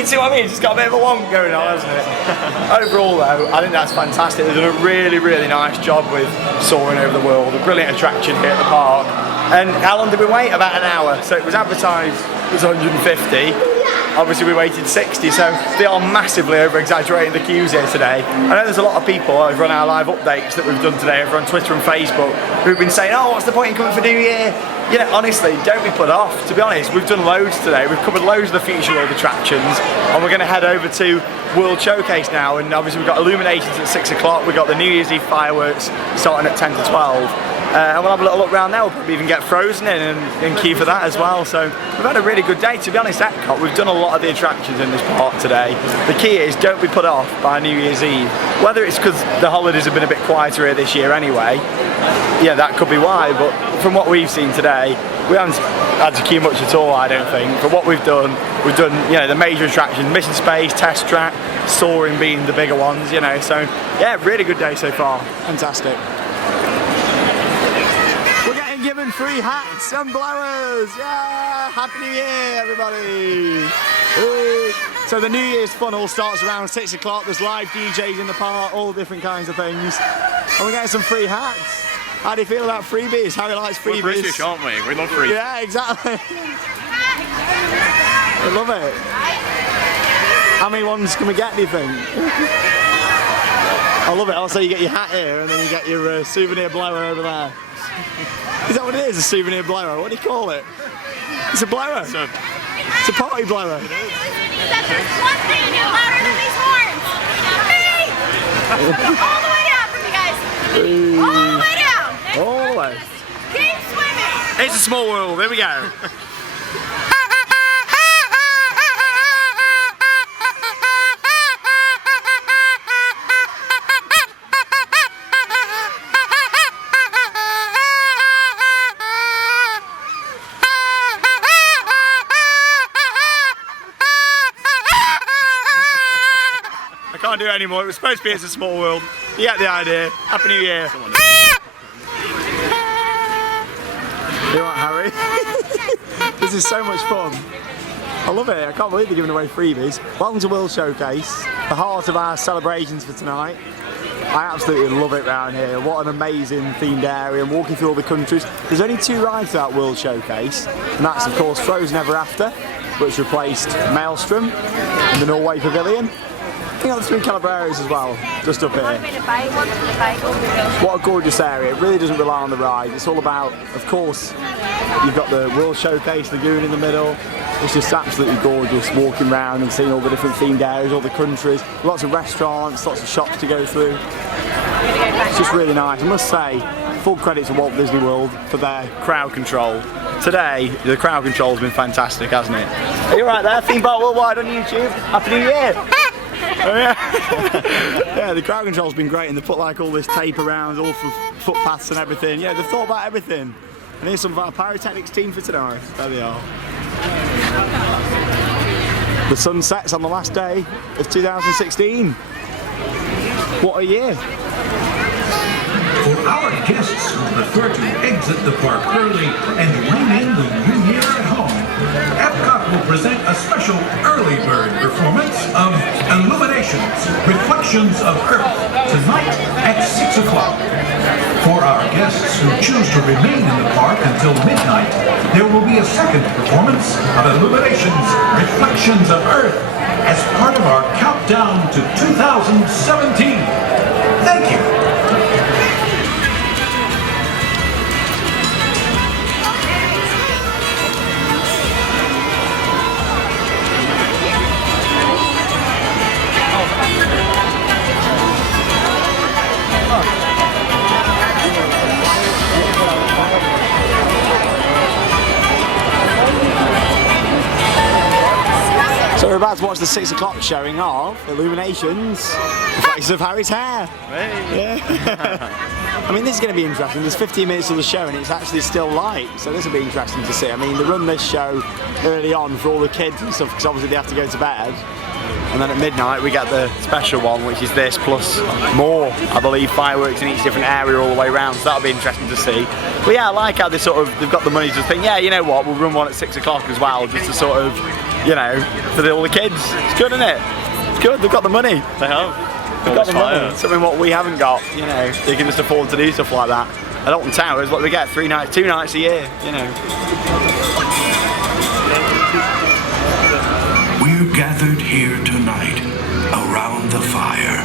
see what I mean? It's just got a bit of a wonk going on, hasn't it? Overall, though, I think that's fantastic. They've done a really, really nice job with Soarin' over the world. A brilliant attraction here at the park. And how long did we wait? About an hour. So it was advertised it was 150. Obviously we waited 60, so they are massively over-exaggerating the queues here today. I know there's a lot of people over on our live updates that we've done today over on Twitter and Facebook who've been saying, oh, what's the point in coming for New Year? You know, honestly, don't be put off. To be honest, we've done loads today. We've covered loads of the Future World attractions, and we're going to head over to World Showcase now, and obviously we've got Illuminations at 6 o'clock, we've got the New Year's Eve fireworks starting at 10 to 12. And we'll have a little look around there. We'll probably even get Frozen in and queue for that as well. So we've had a really good day. To be honest, Epcot, we've done a lot of the attractions in this park today. The key is don't be put off by New Year's Eve. Whether it's because the holidays have been a bit quieter here this year anyway, yeah, that could be why. But from what we've seen today, we haven't had to queue much at all, I don't think. But what we've done, you know, the major attractions, Mission Space, Test Track, Soarin' being the bigger ones, you know. So yeah, really good day so far. Fantastic. Given free hats and blowers. Yeah, Happy New Year, everybody. Ooh. So the New Year's fun all starts around 6 o'clock. There's live DJs in the park, all different kinds of things, and we're getting some free hats. How do you feel about freebies? Harry likes freebies. We're British, aren't we? We love freebies. Yeah, exactly. I love it. How many ones can we get, do you think? I love it. Also, you get your hat here, and then you get your souvenir blower over there. Is that what it is, a souvenir blower? What do you call it? It's a blower. It's a party blower. It is. There's one thing louder than these horns. Me! All the way down from you guys. All the way down. All the way. Keep swimming. It's a small world. There we go. Can't do it anymore. It was supposed to be It's a Small World. You get the idea. Happy New Year. You want Harry? This is so much fun. I love it. I can't believe they're giving away freebies. Welcome to World Showcase, the heart of our celebrations for tonight. I absolutely love it round here. What an amazing themed area, and walking through all the countries. There's only 2 rides at World Showcase, and that's of course Frozen Ever After which replaced Maelstrom in the Norway Pavilion. I think the three Calabreras as well, just up here. What a gorgeous area. It really doesn't rely on the ride. It's all about, of course, you've got the World Showcase Lagoon in the middle. It's just absolutely gorgeous walking around and seeing all the different themed areas, all the countries, lots of restaurants, lots of shops to go through. It's just really nice. I must say, full credit to Walt Disney World for their crowd control. Today, the crowd control's been fantastic, hasn't it? Are you right there? Theme Park Worldwide on YouTube. Happy New Year! Oh, yeah. Yeah, the crowd control's been great, and they put like all this tape around, all for footpaths and everything. Yeah, they've thought about everything. And here's some of our pyrotechnics team for tonight. There they are. The sun sets on the last day of 2016. What a year. For our guests who prefer to exit the park early and ring in the new year at home, Epcot will present a special early bird performance of Illuminations Reflections of Earth tonight at 6 o'clock. For our guests who choose to remain in the park until midnight, there will be a second performance of Illuminations Reflections of Earth as part of our countdown to 2017. Thank you. So we're about to watch the 6 o'clock showing of Illuminations Reflections of Harry's hair. Hey. Yeah. I mean, this is going to be interesting. There's 15 minutes of the show and it's actually still light, so this will be interesting to see. I mean, they run this show early on for all the kids and stuff because obviously they have to go to bed. And then at midnight we get the special one, which is this plus more, I believe, fireworks in each different area all the way around. So that'll be interesting to see. But yeah, I like how they they've got the money to think, yeah, you know what, we'll run one at 6 o'clock as well, just to sort of, you know, for all the kids. It's good, isn't it? It's good. They've got the money. They have. They've got the money. Something what we haven't got. You know, they can just afford to do stuff like that. At Alton Towers, what do we get? 2 nights a year. You know. We're gathered here tonight around the fire,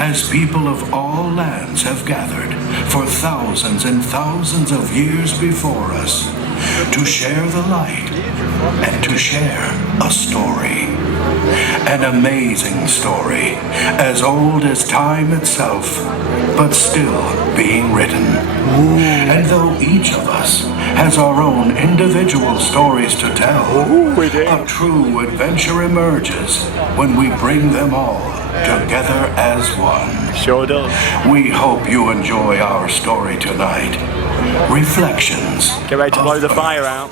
as people of all lands have gathered for thousands and thousands of years before us to share the light and to share a story. An amazing story, as old as time itself, but still being written. And though each of us has our own individual stories to tell, a true adventure emerges when we bring them all together as one. Sure does. We hope you enjoy our story tonight. Reflections. Get ready to blow the fire out.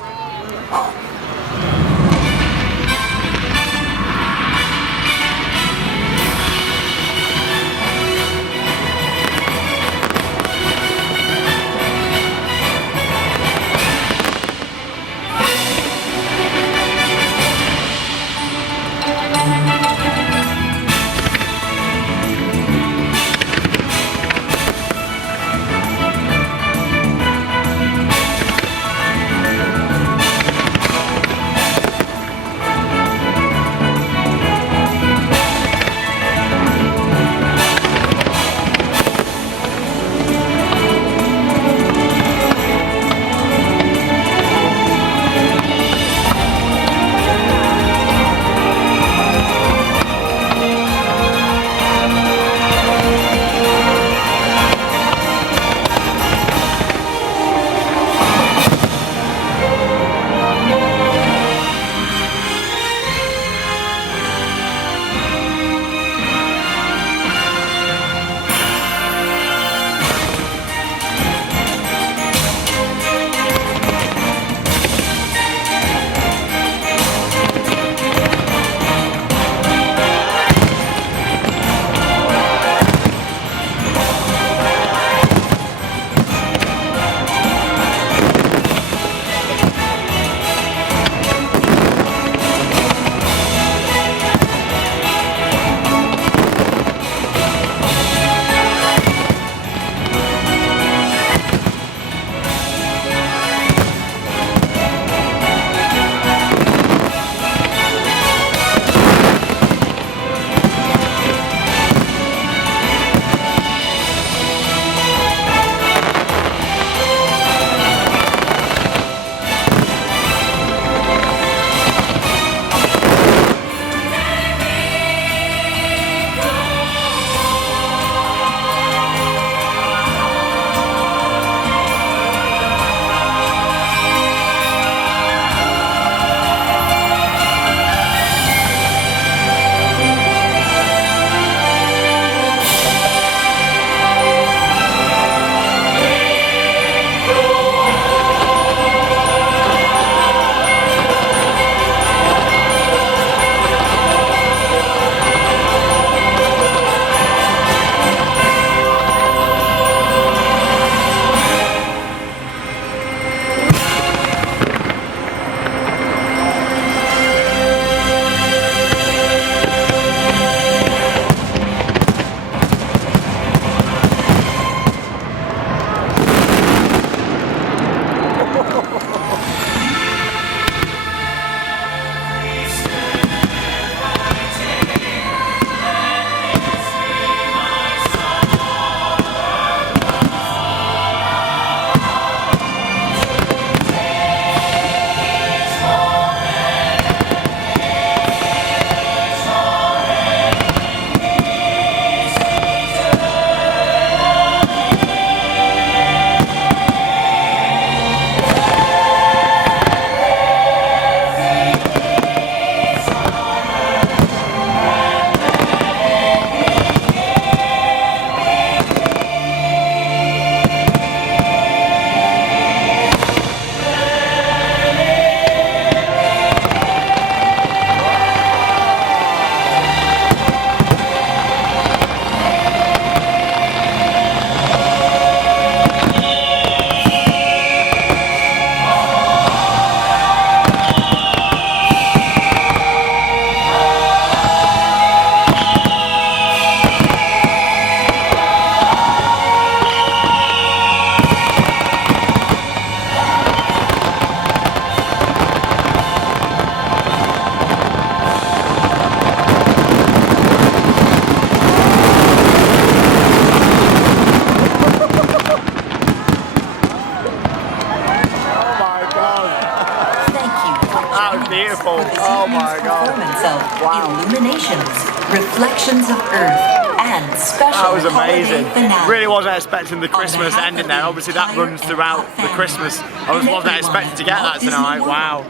that was beautiful. Oh my god. Performance of Illuminations, Reflections of Earth, and special That was amazing. holiday finale. Really wasn't expecting the Christmas ending there. Obviously that runs throughout the Christmas. I just wasn't expecting to get that tonight. Wow.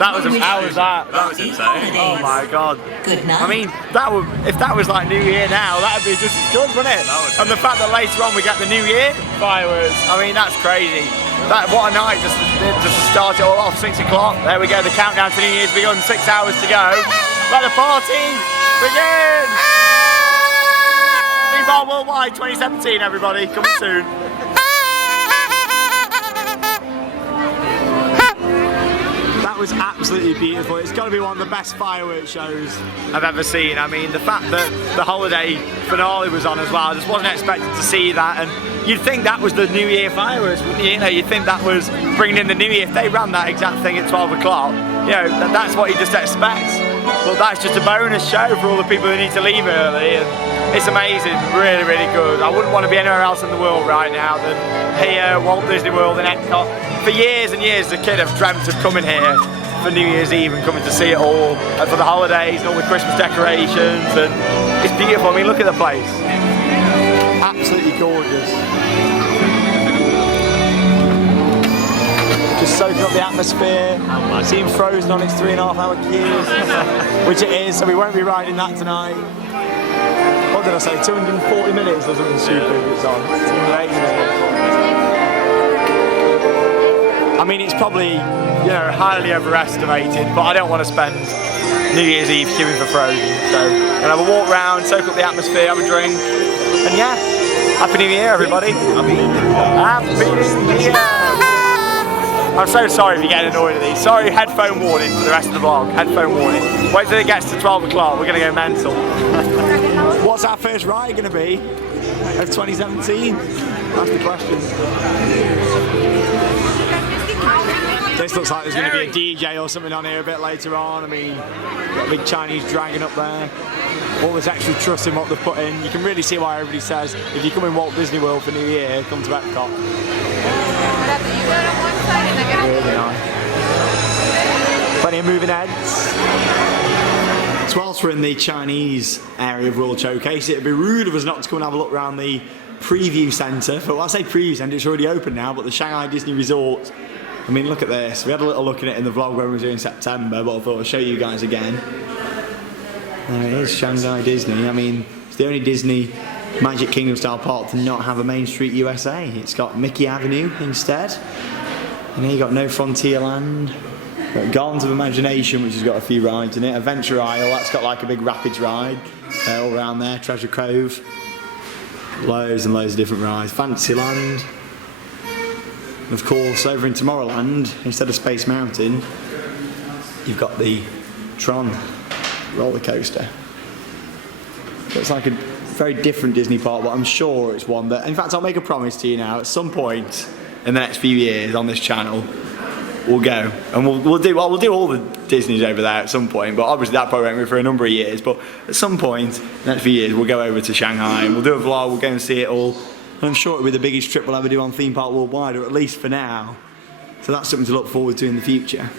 That was how was that? That was insane. Oh my god. Good night. I mean, that would if that was like New Year now, that'd be just as good, wouldn't it? And the fact that later on we get the New Year fireworks. I mean, that's crazy. What a night just to start it all off. 6 o'clock. There we go. The countdown to New Year's begun. 6 hours to go. Let the party begin. Freeball Worldwide 2017, everybody. Coming soon. That was absolutely beautiful. It's got to be one of the best fireworks shows I've ever seen. I mean, the fact that the holiday finale was on as well, I just wasn't expecting to see that. And you'd think that was the New Year fireworks, wouldn't you? You know, you'd think that was bringing in the New Year. If they ran that exact thing at 12 o'clock, you know, that's what you just expect. But that's just a bonus show for all the people who need to leave early. And it's amazing, really, really good. I wouldn't want to be anywhere else in the world right now than here, Walt Disney World in Epcot. For years and years as a kid, I've dreamt of coming here for New Year's Eve and coming to see it all, and for the holidays and all the Christmas decorations, and it's beautiful. I mean, look at the place. Absolutely gorgeous. Just soaking up the atmosphere, seeing Frozen on its 3.5-hour queue, which it is, so we won't be riding that tonight. What did I say, 240 minutes or something stupid it's on. 280 minutes. I mean, it's probably, you know, highly overestimated, but I don't want to spend New Year's Eve queuing for Frozen. So, gonna have a walk round, soak up the atmosphere, have a drink, and yeah, Happy New Year, everybody. Happy New Year. I'm so sorry if you get annoyed at these. Sorry, headphone warning for the rest of the vlog. Headphone warning. Wait till it gets to 12 o'clock, we're gonna go mental. What's our first ride gonna be of 2017? That's the question. This looks like there's going to be a DJ or something on here a bit later on. I mean, got a big Chinese dragon up there. All this extra trust in what they've put in. You can really see why everybody says, if you come in Walt Disney World for New Year, come to Epcot. Really nice. Plenty of moving heads. So whilst we're in the Chinese area of World Showcase, it'd be rude of us not to come and have a look around the preview centre. But when I say preview centre, it's already open now, but the Shanghai Disney Resort. I mean, look at this. We had a little look at it in the vlog when we were doing September, but I thought I'd show you guys again. There it is, Shanghai Disney. I mean, it's the only Disney Magic Kingdom style park to not have a Main Street USA. It's got Mickey Avenue instead. And then you got No Frontierland. Got Gardens of Imagination, which has got a few rides in it. Adventure Isle, that's got like a big rapids ride all around there. Treasure Cove. Loads and loads of different rides. Fantasyland. Of course, over in Tomorrowland, instead of Space Mountain, you've got the Tron roller coaster. So it's like a very different Disney park, but I'm sure it's one that, in fact, I'll make a promise to you now, at some point in the next few years on this channel, we'll go and we'll do all the Disneys over there at some point, but obviously that probably won't be for a number of years, but at some point in the next few years we'll go over to Shanghai and we'll do a vlog, we'll go and see it all. And I'm sure it'll be the biggest trip we'll ever do on theme park worldwide, or at least for now. So that's something to look forward to in the future.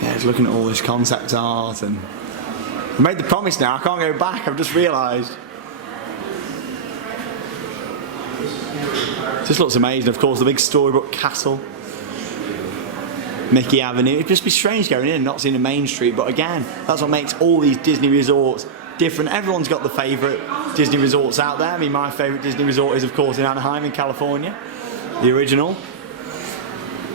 Yeah, just looking at all this concept art, and I made the promise now, I can't go back, I've just realised. Just looks amazing. Of course, the big Storybook Castle, Mickey Avenue. It'd just be strange going in and not seeing a Main Street, but again, that's what makes all these Disney resorts different. Everyone's got the favourite Disney resorts out there. I mean, my favourite Disney resort is, of course, in Anaheim in California, the original.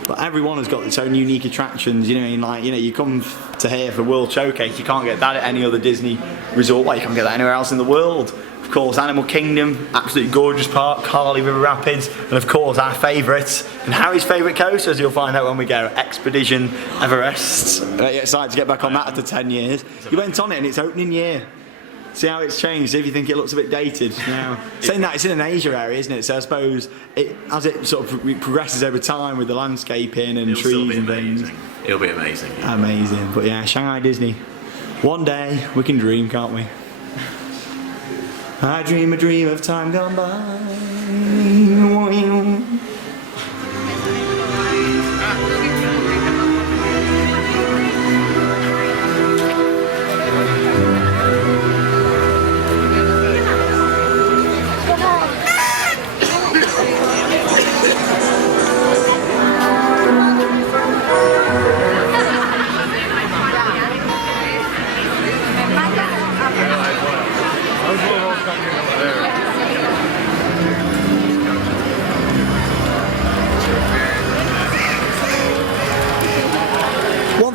But everyone has got its own unique attractions. You know, like, you know, you come to here for World Showcase, you can't get that at any other Disney resort. Well, you can't get that anywhere else in the world. Of course, Animal Kingdom, absolutely gorgeous park, Carly River Rapids, and of course our favourites, and Harry's favourite coaster, as you'll find out when we go, Expedition Everest. Excited to get back on that after 10 years. You went on it in its opening year. See how it's changed, see if you think it looks a bit dated now. Saying that, it's in an Asia area, isn't it? So I suppose as it sort of progresses over time with the landscaping and trees and things. It'll be amazing. Amazing, but yeah, Shanghai Disney. One day we can dream, can't we? I dream a dream of time gone by.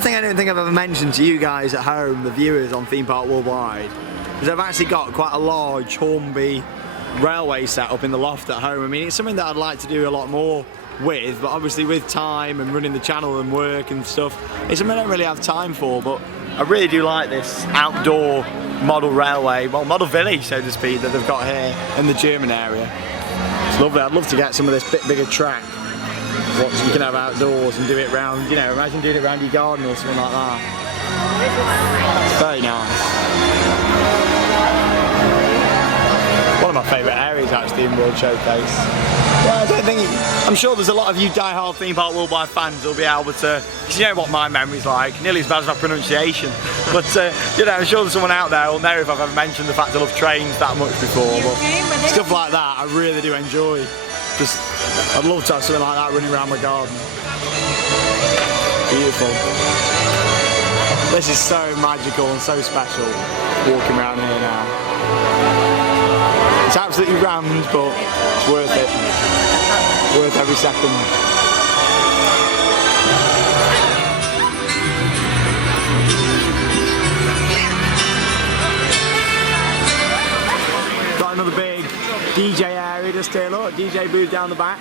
thing I don't think I've ever mentioned to you guys at home, the viewers on Theme Park Worldwide, is I've actually got quite a large Hornby railway set up in the loft at home. I mean, it's something that I'd like to do a lot more with, but obviously with time and running the channel and work and stuff, it's something I don't really have time for, but I really do like this outdoor model railway, well, model village, so to speak, that they've got here in the German area. It's lovely. I'd love to get some of this bit bigger track, what you can have outdoors and do it round, you know, imagine doing it around your garden or something like that. It's very nice. One of my favourite areas actually in World Showcase. Yeah, I don't think, I'm sure there's a lot of you die-hard Theme Park Worldwide fans who'll be able to, because you know what my memory's like, nearly as bad as my pronunciation. But you know, I'm sure there's someone out there who'll know if I've ever mentioned the fact I love trains that much before. But stuff like that I really do enjoy. Just, I'd love to have something like that running around my garden. Beautiful. This is so magical and so special walking around here now. It's absolutely rammed, but it's worth it. Worth every second. Got another big DJ area just here, look, DJ booth down the back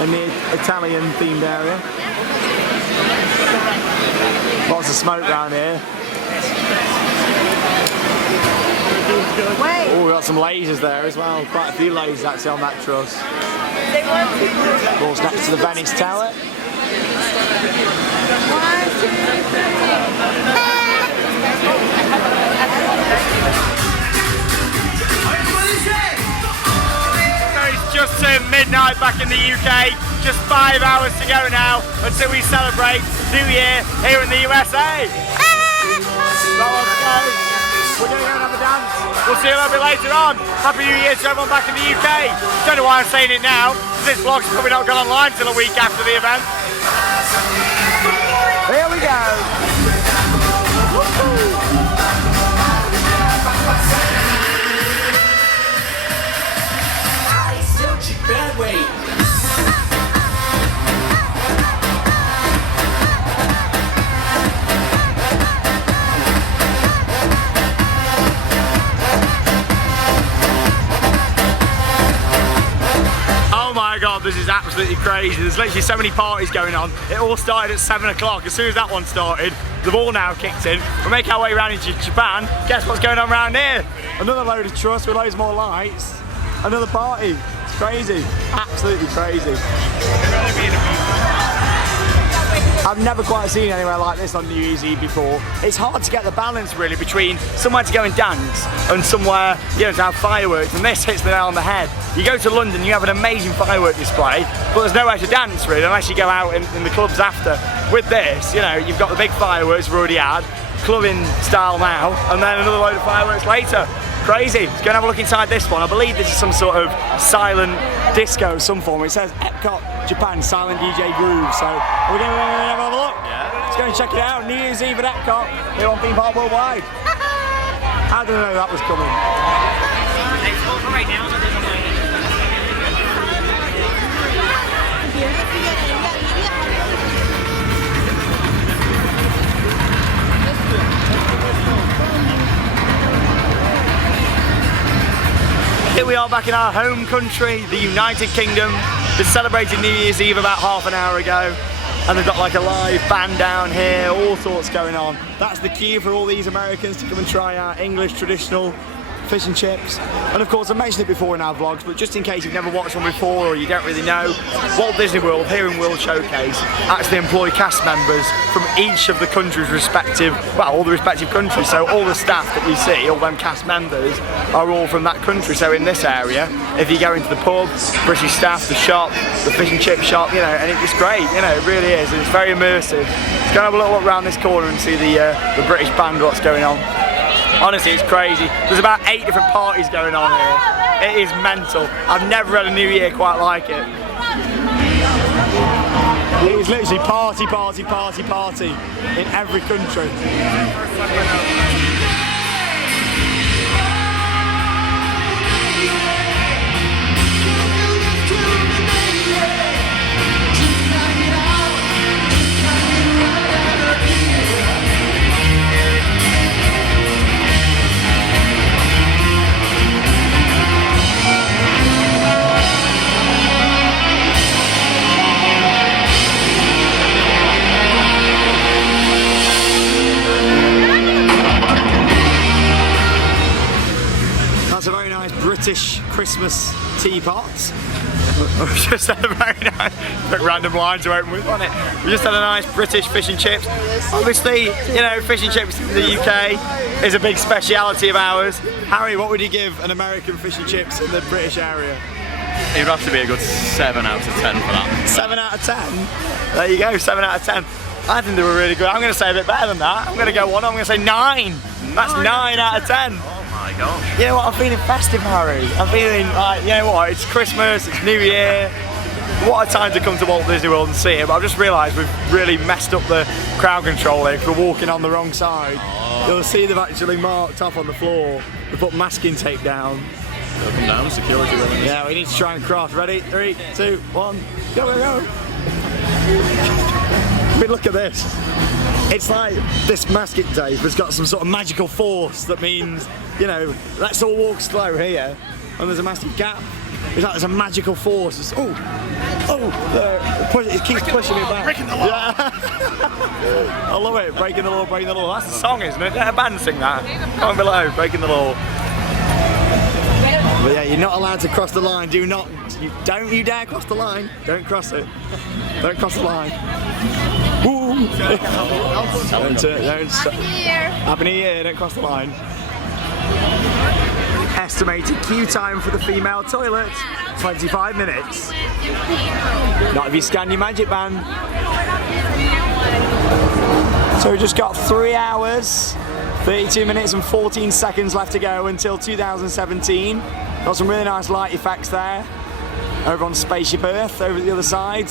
in the Italian themed area. Lots of smoke around here. Oh, we've got some lasers there as well, quite a few lasers actually on that truss. Of course, next to the Venice Tower. Just turned midnight back in the UK, just 5 hours to go now until we celebrate New Year here in the USA. We're going to go and have a dance. We'll see you a little bit later on. Happy New Year to everyone back in the UK. Don't know why I'm saying it now, because this vlog's probably not gone online till a week after the event. Here we go. This is absolutely crazy. There's literally so many parties going on. It all started at 7 o'clock. As soon as that one started, they've all now kicked in. We'll make our way around into Japan. Guess what's going on around here? Another load of truss with loads more lights. Another party. It's crazy. Absolutely crazy. I've never quite seen anywhere like this on New Year's Eve before. It's hard to get the balance really between somewhere to go and dance and somewhere, you know, to have fireworks, and this hits the nail on the head. You go to London, you have an amazing firework display, but there's nowhere to dance really unless you go out in the clubs after. With this, you know, you've got the big fireworks we've already had, clubbing style now, and then another load of fireworks later. Crazy. Let's go and have a look inside this one. I believe this is some sort of silent disco of some form. It says Epcot Japan Silent DJ Groove. So we're going to have a look. Yeah. Let's go and check it out. New Year's Eve at Epcot here on Theme Park Worldwide. How did I know that was coming? Right now. Here we are back in our home country, the United Kingdom. They celebrated New Year's Eve about half an hour ago, and they've got like a live band down here, all sorts going on. That's the cue for all these Americans to come and try our English traditional fish and chips. And of course, I mentioned it before in our vlogs, but just in case you've never watched one before or you don't really know, Walt Disney World here in World Showcase actually employ cast members from each of the countries' respective, well, all the respective countries. So all the staff that we see, all them cast members, are all from that country. So in this area, if you go into the pub, British staff, the shop, the fish and chip shop, you know, and it's great, you know, it really is, and it's very immersive. Let's go and have a little look around this corner and see the British band, what's going on. Honestly, it's crazy. There's about 8 different parties going on here. It is mental. I've never had a New Year quite like it. It is literally party, party, party, party in every country. British Christmas teapots. We've just had a very nice, random wine to open with, wasn't it? We just had a nice British fish and chips. Obviously, you know, fish and chips in the UK is a big speciality of ours. Harry, what would you give an American fish and chips in the British area? It would have to be a good 7 out of 10 for that. 7 out of 10? There you go, 7 out of 10. I think they were really good. I'm going to say a bit better than that. I'm going to go one. I'm going to say 9. That's 9 out of 10. Oh my gosh. You know what? I'm feeling festive, Harry. I'm feeling like, you know what? It's Christmas, it's New Year. What a time to come to Walt Disney World and see it. But I've just realised we've really messed up the crowd control here because we're walking on the wrong side. You'll see they've actually marked off on the floor. They put masking tape down. They'll come down, security will. Yeah, we need to try and cross. Ready? 3, 2, 1. Go, go, go. I mean, look at this. It's like this masking tape has got some sort of magical force that means, you know, let's all walk slow here. And there's a massive gap. It's like there's a magical force. It's, it keeps pushing me back. Breaking the law. Yeah. I love it. Breaking the law, breaking the law. That's the song, isn't it? Let a band sing that. Comment below, breaking the law. But yeah, you're not allowed to cross the line. Don't you dare cross the line. Don't cross it. Don't cross the line. Woo. Happy New Year. Happy New Year. Don't cross the line. Estimated queue time for the female toilet, 25 minutes. Not if you scan your magic band. So we just got 3 hours, 32 minutes and 14 seconds left to go until 2017. Got some really nice light effects there. Over on Spaceship Earth, over the other side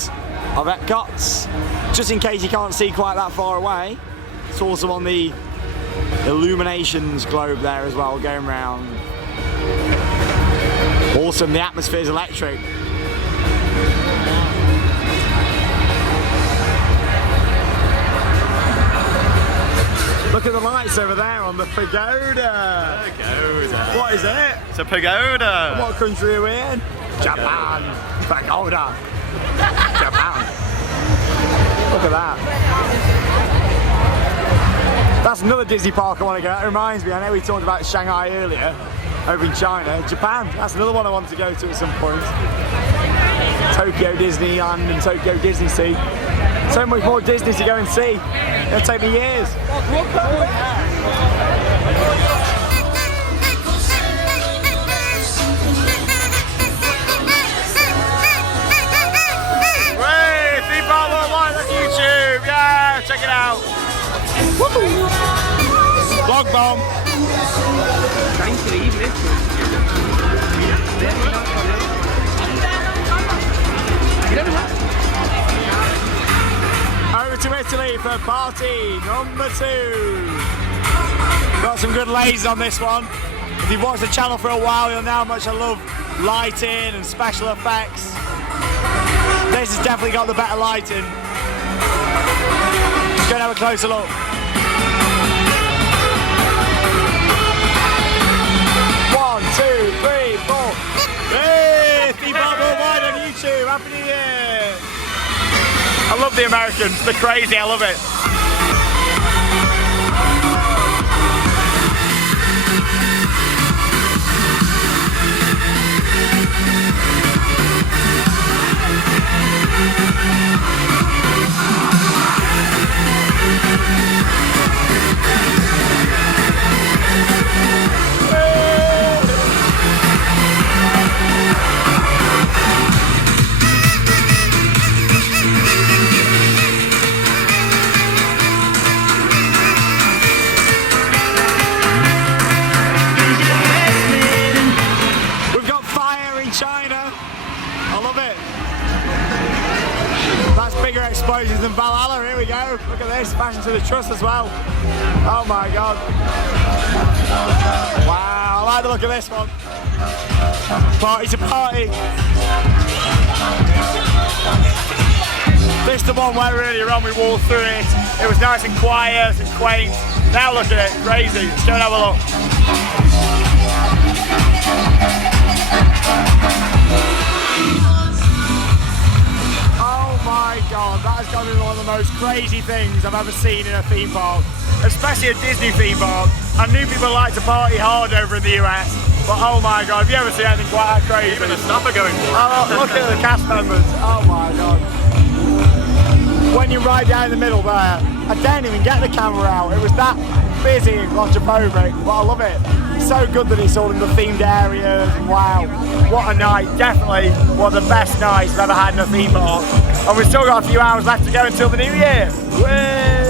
of Epcot. Just in case you can't see quite that far away, it's also on the Illuminations globe there as well, going round. Awesome, the atmosphere's electric. Look at the lights over there on the pagoda. Pagoda. What is it? It's a pagoda. What country are we in? Japan. Pagoda. Japan. Look at that. That's another Disney park I want to go. That reminds me, I know we talked about Shanghai earlier, over in China. Japan, that's another one I want to go to at some point. Tokyo Disneyland and Tokyo Disney Sea. So much more Disney to go and see. It'll take me years. Hey, theme park worldwide on YouTube. Yeah, check it out. Woo! Vlog bomb. Over to Italy for party number 2. Got some good lasers on this one. If you've watched the channel for a while, you'll know how much I love lighting and special effects. This has definitely got the better lighting. Let's go and have a closer look. One, 2, 3, 4. Hey, theme park worldwide on YouTube. Happy New Year. I love the Americans. They're crazy. I love it. Explosions in Valhalla, here we go. Look at this, fashion to the truss as well. Oh my god. Wow, I like the look of this one. Party to party. This is the one where really ran, we walked through it. It was nice and quiet and quaint. Now look at it, crazy. Let's go and have a look. Oh my god, that has got to be one of the most crazy things I've ever seen in a theme park, especially a Disney theme park. I knew people like to party hard over in the US, But oh my god, have you ever seen anything quite that crazy? Even the staff are going for it. Oh, look at the cast members. Oh my god. When you're right down in the middle there, I didn't even get the camera out. It was that busy and claustrophobic, but I love it. It's so good that it's all in the themed areas. Wow, what a night. Definitely one of the best nights I've ever had in a theme park. And we've still got a few hours left to go until the new year. Whee!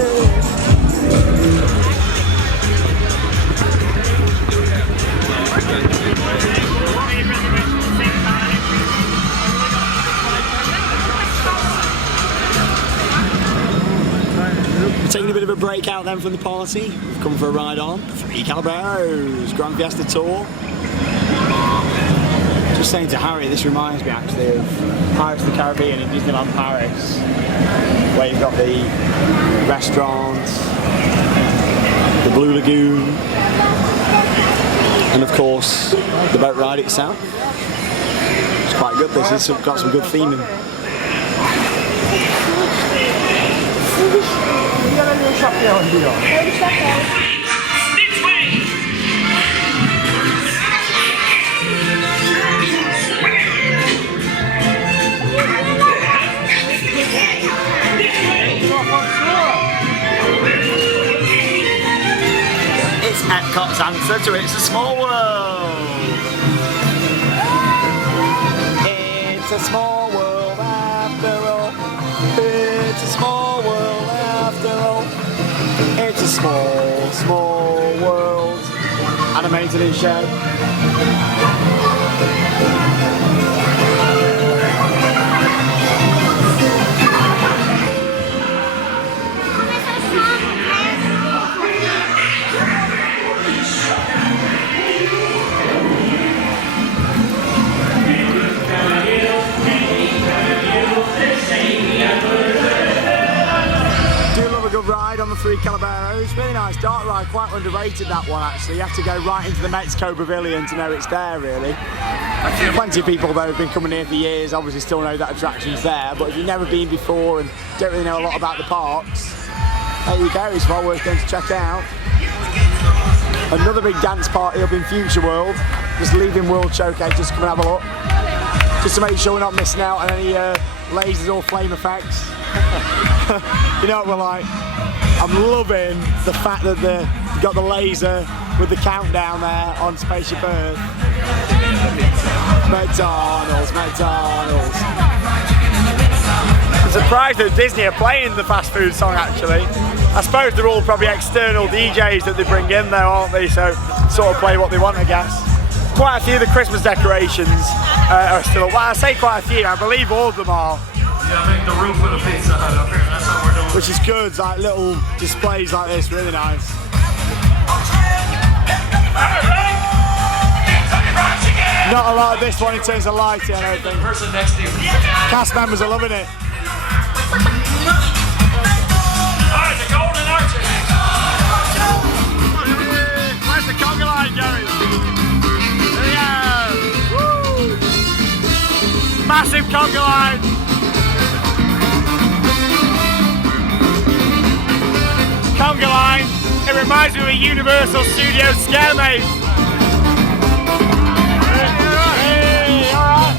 We're taking a bit of a break out then from the party. We've come for a ride on 3 Calabaros Grand Fiesta Tour. Just saying to Harry, this reminds me actually of Pirates of the Caribbean in Disneyland Paris, where you've got the restaurants, the Blue Lagoon, and of course the boat ride itself. It's quite good. This has got some good theming. It's Epcot's answer to It's a Small World. It's a small world after all. It's a small world after all. It's a small, small world. Animated in show. Ride on the 3 Calabaros, really nice dark ride, quite underrated that one actually. You have to go right into the Mexico Pavilion to know it's there really. Plenty of people though have been coming here for years, obviously still know that attraction's there, but if you've never been before and don't really know a lot about the parks, there you go, it's well worth going to check out. Another big dance party up in Future World, just leaving World Showcase, just come and have a look. Just to make sure we're not missing out on any lasers or flame effects. You know what we're like? I'm loving the fact that you've got the laser with the countdown there on Spaceship Earth. McDonald's. I'm surprised that Disney are playing the fast food song actually. I suppose they're all probably external DJs that they bring in there, aren't they? So sort of play what they want, I guess. Quite a few of the Christmas decorations are still, well I say quite a few, I believe all of them are. Yeah, make the roof with a Pizza Hut up here, that's what we're doing. Which is good, like little displays like this, really nice. Not a lot of this one in terms of lighting, I don't think. Person next to you. Cast members are loving it. Alright, the golden arches. Where's the conga line going? There we go. Woo! Massive conga line. Conga line. It reminds me of a Universal Studios scare maze. Hey, alright.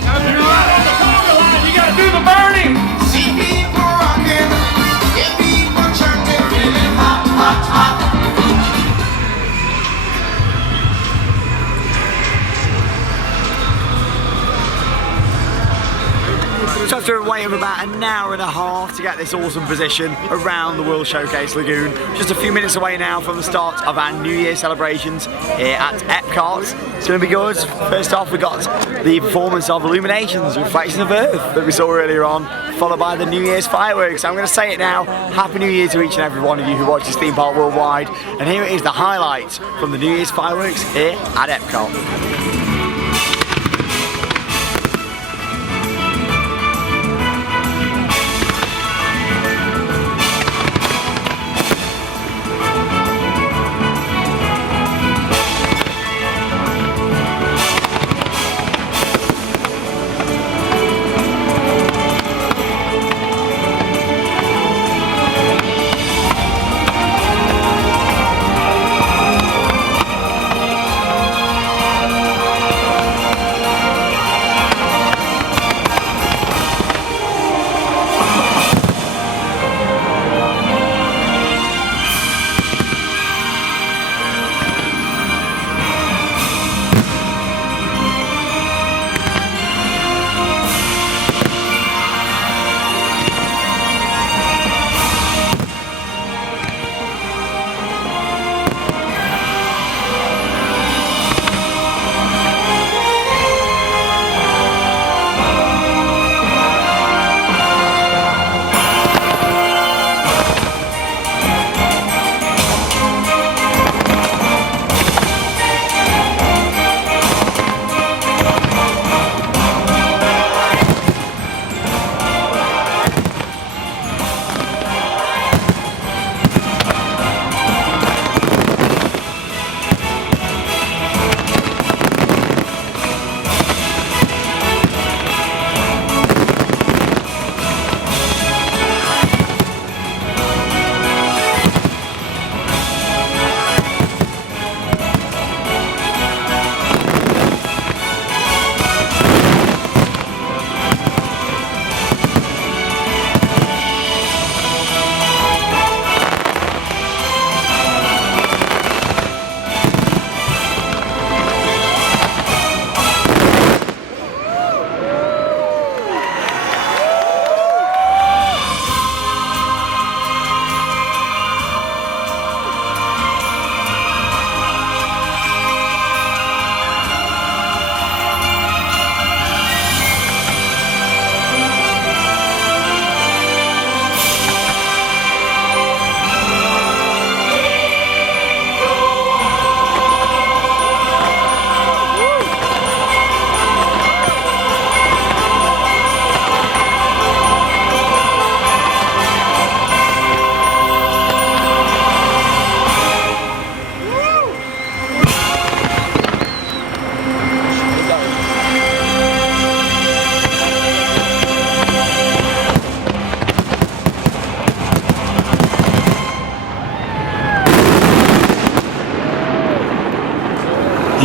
You gotta do the burning. See people rocking, hear people chanting, feeling hot, hot, hot. So after a wait of about an hour and a half to get this awesome position around the World Showcase Lagoon, just a few minutes away now from the start of our New Year celebrations here at Epcot. It's going to be good. First off, we got the performance of Illuminations Reflections of Earth that we saw earlier on, followed by the New Year's fireworks. I'm going to say it now, Happy New Year to each and every one of you who watch this theme park worldwide. And here it is, the highlights from the New Year's fireworks here at Epcot.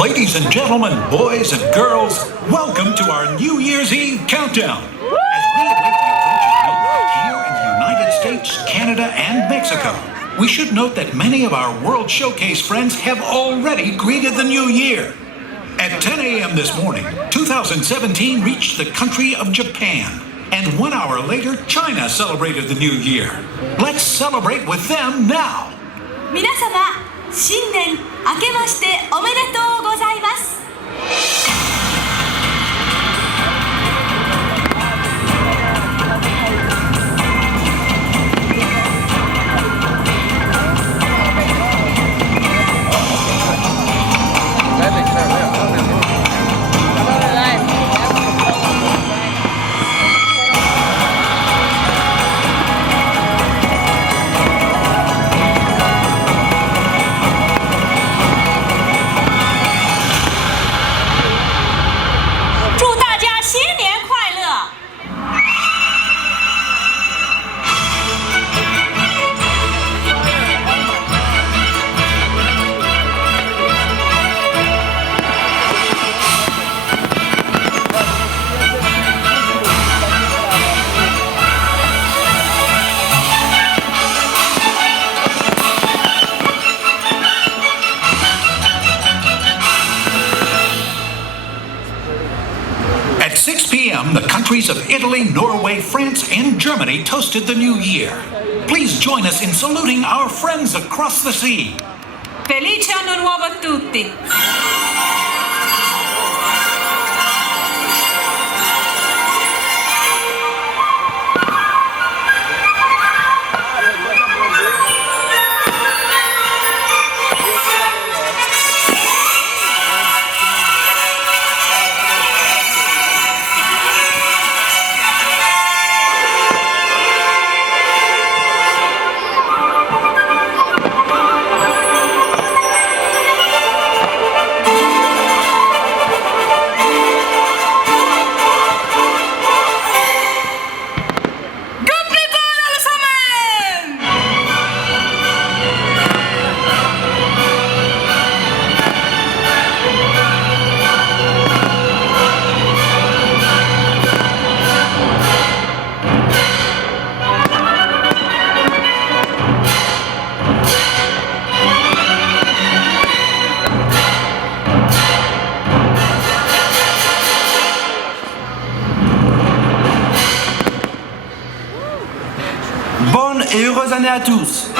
Ladies and gentlemen, boys and girls, welcome to our New Year's Eve countdown. As we await the approaching midnight here in the United States, Canada, and Mexico, we should note that many of our World Showcase friends have already greeted the new year. At 10 a.m. this morning, 2017 reached the country of Japan. And 1 hour later, China celebrated the new year. Let's celebrate with them now. 皆様、新年明けましておめでとうございます。At 6 p.m., the countries of Italy, Norway, France, and Germany toasted the new year. Please join us in saluting our friends across the sea. Felice anno nuovo a tutti. Bonne et heureuse année à tous.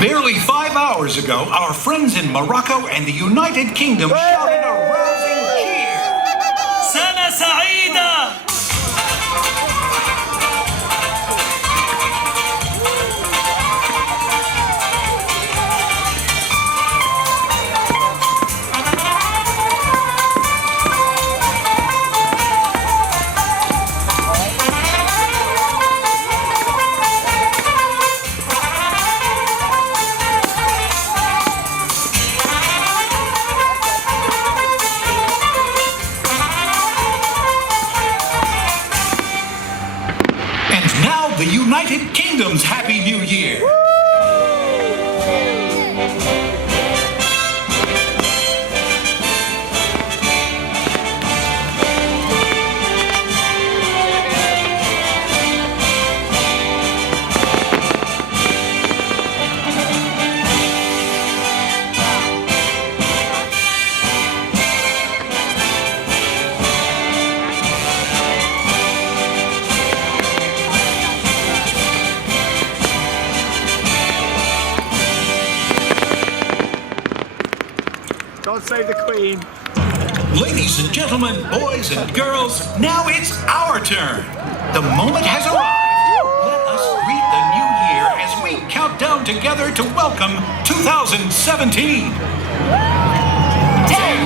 Barely 5 hours ago, our friends in Morocco and the United Kingdom shouted a rousing cheer. Sana Saida! The United Kingdom's Happy New Year. God save the Queen. Ladies and gentlemen, boys and girls, now it's our turn. The moment has arrived. Let us greet the new year as we count down together to welcome 2017. 10,